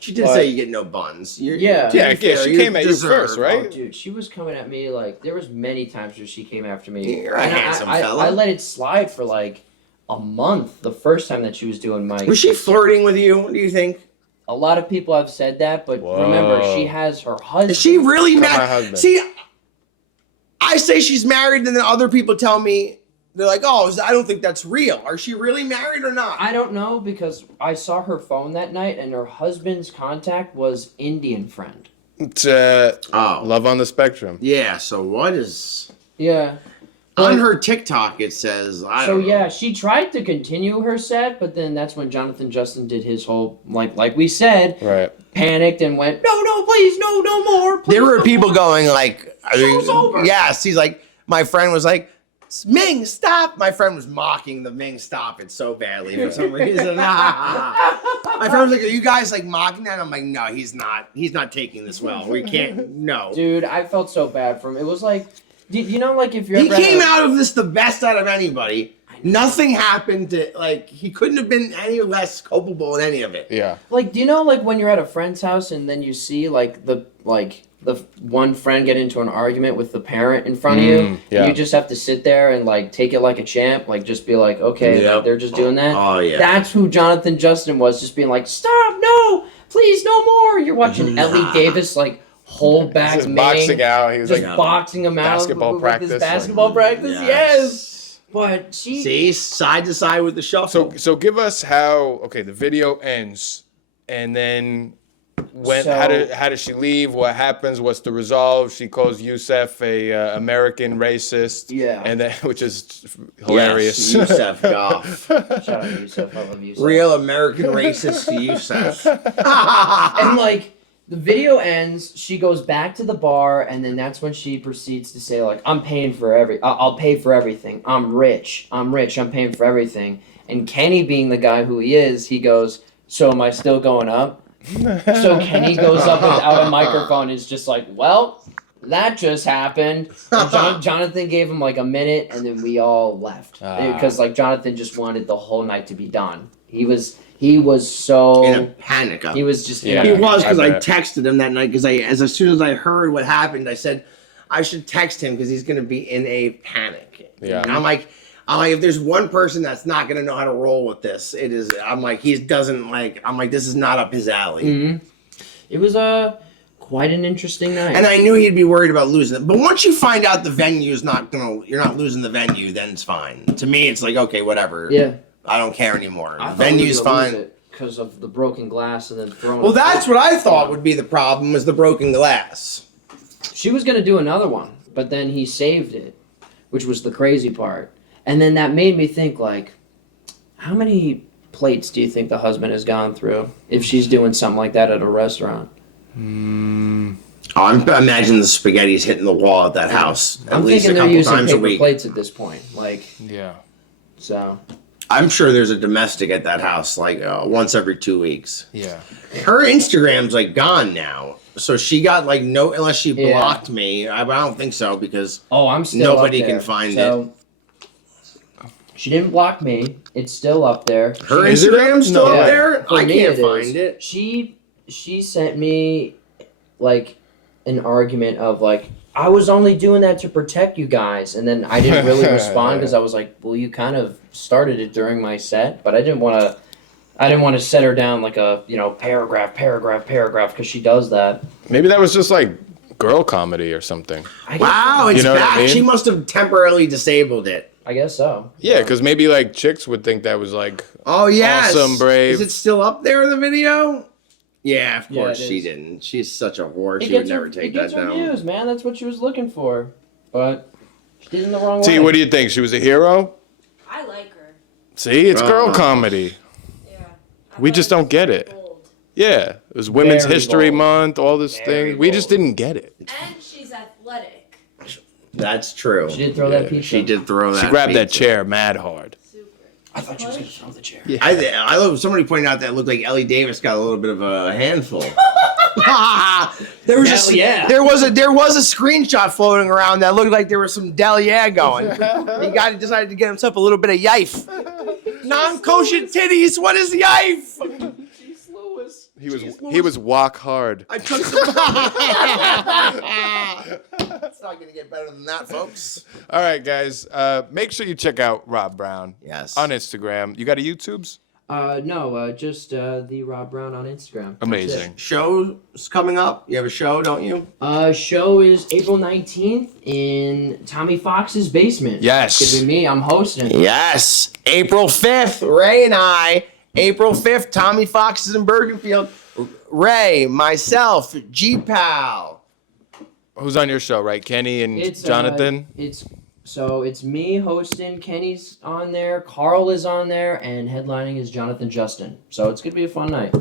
She did But- say you get no buns. Yeah. Yeah, she came at you first, right? Oh, dude, she was coming at me like there was many times where she came after me. You're a And handsome I fella. let it slide for like a month the first time that she was doing my. Was she flirting with you? What do you think? A lot of people have said that, but remember, Whoa. she has her husband. Is she really Tell my married? husband. See, I say she's married, and then other people tell me they're like, "Oh, I don't think that's real." Are she really married or not? I don't know because I saw her phone that night and her husband's contact was Indian friend. It's Oh, Love on the Spectrum. yeah. So what is Yeah. on her TikTok? It says I So don't know. yeah, she tried to continue her set, but then that's when Jonathan Justin did his whole like we said, Right. panicked and went, no, please, no more. Please, There were no people more." going like, Show's over. Yes, he's like, my friend was like, Ming, stop. My friend was mocking the Ming stop it so badly for some reason. My friend was like, are you guys like mocking that? I'm like, no, he's not. He's not taking this well. We can't, no. Dude, I felt so bad for him. It was like, like if you're He ever came at out of this the best out of anybody. Nothing happened to, like, he couldn't have been any less culpable in any of it. Yeah. Like, do you know, like, when you're at a friend's house and then you see, like, the one friend get into an argument with the parent in front of you, yeah. and you just have to sit there and, like, take it like a champ, like, just be like, okay, Yep. like, they're just doing that. Oh, yeah. That's who Jonathan Justin was, just being like, stop, no, please, no more. You're watching Ellie Davis, like, hold back Just Ming, boxing out. He was just like boxing him out basketball with practice. his basketball practice, yes. But she... See, side to side with the shuffle. So give us how the video ends, and then when So- how does she leave? What happens? What's the resolve? She calls Youssef a American racist. Yeah. And then which is hilarious. Yes, Youssef Goff. Shout out to Youssef, I love Youssef. Real American racist to Youssef. And like the video ends, she goes back to the bar, and then that's when she proceeds to say like, "I'm paying for I'll pay for everything. I'm rich. I'm paying for everything." And Kenny, being the guy who he is, he goes, "So am I still going up?" So Kenny goes up without a microphone. Is just like, "Well, that just happened." And Jonathan gave him like a minute, and then we all left because like Jonathan just wanted the whole night to be done. He was so In a panic. he was just Yeah. He was, because I bet. texted him that night, because as soon as I heard what happened, I said I should text him because he's going to be in a panic. Yeah. And I'm like, if there's one person that's not going to know how to roll with this, it is. I'm like, this is not up his alley. Mm-hmm. It was quite an interesting night. And I knew he'd be worried about losing it. But once you find out the venue's you're not losing the venue, then it's fine. To me, it's like, okay, whatever. yeah, I don't care anymore. I The venue's fine. because of the broken glass and then throwing. Well, that's what I thought would be the problem, is the broken glass. She was gonna do another one, but then he saved it, which was the crazy part. And then that made me think, like, how many plates do you think the husband has gone through if she's doing something like that at a restaurant? I imagine the spaghetti's hitting the wall at that house at I'm least a thinking they're couple using times a paper week. plates at this point. Like, Yeah. so. I'm sure there's a domestic at that house like once every 2 weeks. Yeah. Her Instagram's like gone now, so she got like no, unless she Yeah. blocked me. I don't think so, because Oh, I'm still Nobody up there. can find so, she didn't block me. It's still up there. her Is it Instagram's still Yeah. up there. For I me, can't it is. find it. She sent me like an argument of like, I was only doing that to protect you guys, and then I didn't really respond because I was like, well, you kind of started it during my set, but I didn't want to set her down like a paragraph because she does that. Maybe that was just like girl comedy or something. Wow, it's You know what I back. mean? She must have temporarily disabled it. I guess so. Yeah, because maybe like chicks would think that was like Oh yes, Awesome, brave. Is it still up there in the video? Yeah, of Yeah, course it she is. didn't. She's such a whore. It She would gets never her, take it gets that her down. views, man. That's what she was looking for, but she did it in the wrong T, way. what do you think? She was a hero? I like her. See, it's girl Oh. comedy. Yeah. I We thought just it don't was get it. bold. Yeah, it was Women's Very History bold. Month, all this Very thing. We just bold. didn't get it. And she's athletic. That's true. She did throw Yeah, that pizza. She did throw that. She grabbed that pizza. chair mad hard. Super. I thought she was gonna throw the chair. Yeah. I love. Somebody pointed out that it looked like Ellie Davis got a little bit of a handful. There was Hell yeah. there was a screenshot floating around that looked like there was some Del Yeah going. The guy decided to get himself a little bit of yife. Non-kosher titties. What is yife? Jeez Louis. He was walk hard. I took some. It's not gonna get better than that, folks. All right, guys. Make sure you check out Rob Brown. Yes. On Instagram. You got a YouTube's? No, just the Rob Brown on Instagram. That's Amazing. Show's coming up. You have a show, don't you? it. Show is April 19th in Tommy Fox's basement. Yes. It's gonna be me. I'm hosting. Yes. April 5th, Ray and I. April 5th, Tommy Fox is in Bergenfield. Ray, myself, G-Pal. Who's on your show, right? Kenny and It's Jonathan? It's me hosting. Kenny's on there. Carl is on there, and headlining is Jonathan Justin. So it's gonna be a fun night.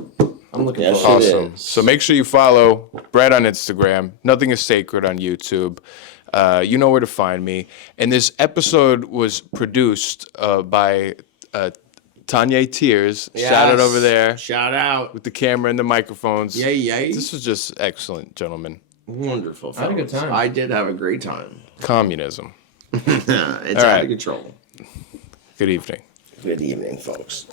I'm looking Yes, forward to it. Awesome. So make sure you follow Brett on Instagram. Nothing is sacred on YouTube. You know where to find me. And this episode was produced by Tanya Tears. Shout out over there Shout out. with the camera and the microphones. Yay, yay. This was just excellent, gentlemen. Wonderful. I had a good fellas. time. I did have a great time. Communism. It's out right. of control. Good evening. Good evening, folks.